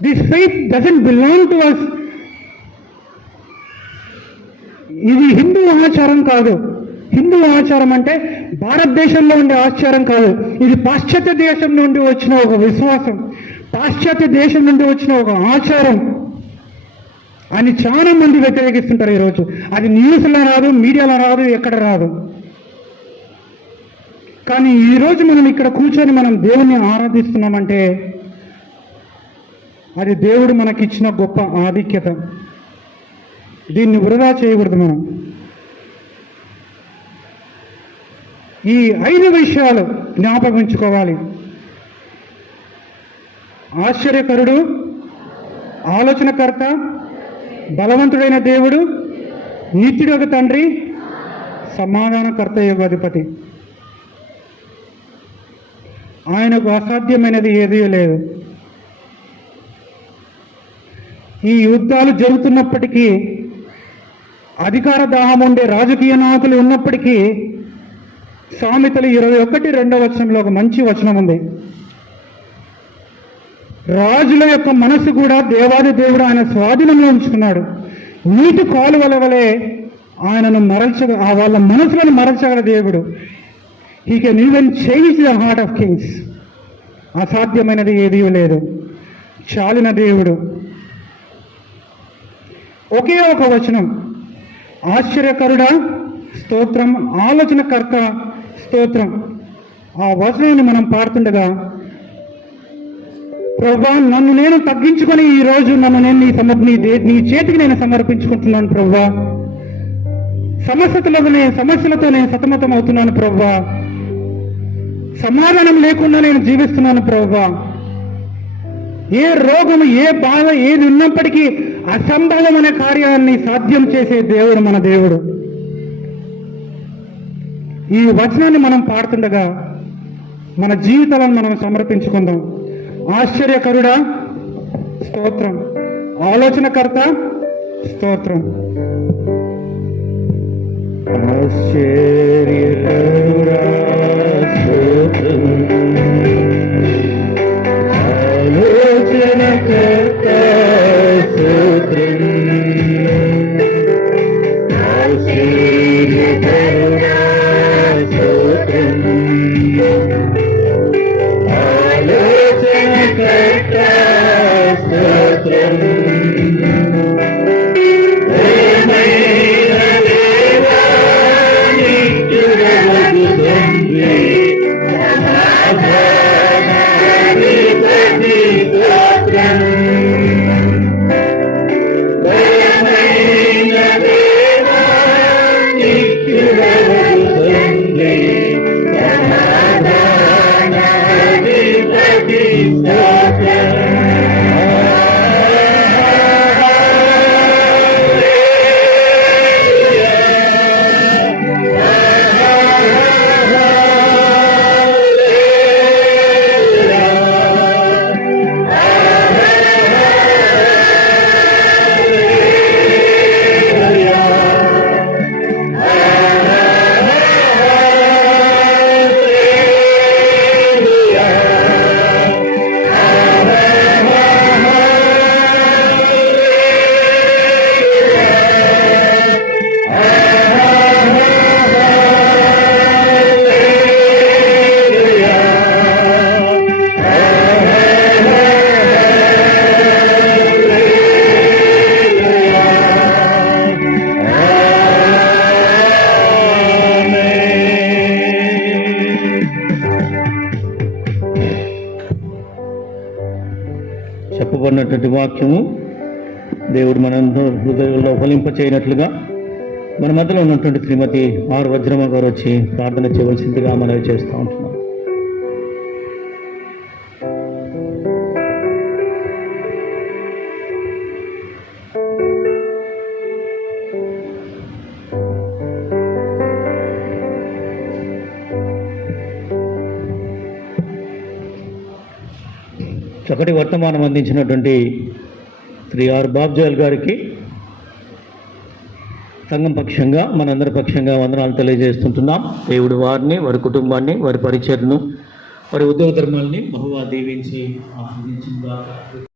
This faith doesn't belong to us. ఇది హిందూ ఆచారం కాదు. హిందూ ఆచారం అంటే భారతదేశంలో ఉండే ఆచారం కాదు. ఇది పాశ్చాత్య దేశం నుండి వచ్చిన ఒక విశ్వాసం, పాశ్చాత్య దేశం నుండి వచ్చిన ఒక ఆచారం అని చాలా మంది వ్యతిరేకిస్తుంటారు ఈరోజు. అది న్యూస్లో రాదు, మీడియాలో రాదు, ఎక్కడ రాదు. కానీ ఈరోజు మనం ఇక్కడ కూర్చొని మనం దేవుణ్ణి ఆరాధిస్తున్నామంటే అది దేవుడు మనకిచ్చిన గొప్ప ఆధిక్యత. దీన్ని వృధా చేయకూడదు. మనం ఈ 5 విషయాలు జ్ఞాపకించుకోవాలి. ఆశ్చర్యకరుడు, ఆలోచనకర్త, బలవంతుడైన దేవుడు, నిత్యుడొక తండ్రి, సమాధానకర్త యొక్క అధిపతి. ఆయనకు అసాధ్యమైనది ఏదీ లేదు. ఈ యుద్ధాలు జరుగుతున్నప్పటికీ, అధికార దాహం ఉండే రాజకీయ నాయకులు ఉన్నప్పటికీ సామెతలు 21:2 ఒక మంచి వచనం ఉంది. రాజుల యొక్క మనసు కూడా దేవాది దేవుడు ఆయన స్వాధీనంలో ఉంచుకున్నాడు. నీటి కాలువల వలె ఆయనను వాళ్ళ మనసులను మరల్చగల దేవుడు. He can even change the heart of Kings. అసాధ్యమైనది ఏదీ లేదు. చాలిన దేవుడు. ఒకే ఒక వచనం, ఆశ్చర్యకరుడా స్తోత్రం, ఆలోచనకర్త స్తోత్రం. ఆ వచనాన్ని మనం పాడుతుండగా, ప్రభువా నన్ను నేను తగ్గించుకొని ఈరోజు నన్ను నేను నీ చేతికి నేను సమర్పించుకుంటున్నాను ప్రభువా. సమస్యలతో నేను సతమతం అవుతున్నాను ప్రభువా. సమాధానం లేకుండా నేను జీవిస్తున్నాను ప్రభువా. ఏ రోగము, ఏ బాధ ఏది ఉన్నప్పటికీ అసంభవమైన కార్యాన్ని సాధ్యం చేసే దేవుడు మన దేవుడు. ఈ వచనాన్ని మనం పాడుతుండగా మన జీవితాలను మనం సమర్పించుకుందాం. ఆశ్చర్యకరుడా స్తోత్రం, ఆలోచనకర్త స్తోత్రం. ఆశ్చర్యకరుడా స్తోత్రం, ఆలోచనకర్త స్తోత్రం. ఆశ్చర్యకరుడా స్తోత్రం, ఆలోచనకర్త స్తోత్రం. ప్రేమైన దేవా నిత్యుడగు చెప్పబడినటువంటి వాక్యము దేవుడు మన హృదయంలో ఫలింపచేయనట్లుగా మన మధ్యలో ఉన్నటువంటి శ్రీమతి ఆర్ వజ్రమ్మ గారు వచ్చి ప్రార్థన చేయవలసిందిగా మనవి చేస్తూ ఉంటున్నాం. చక్కటి వర్తమానం అందించినటువంటి శ్రీ ఆర్ బాబ్జాల్ గారికి సంఘం పక్షంగా మనందరి పక్షంగా వందనాలు తెలియజేస్తుంటున్నాం. దేవుడు వారిని, వారి కుటుంబాన్ని, వారి పరిచర్ను, వారి ఉద్యోగ ధర్మాల్ని బహుగా దీవించి ఆశీర్వదించుగాక.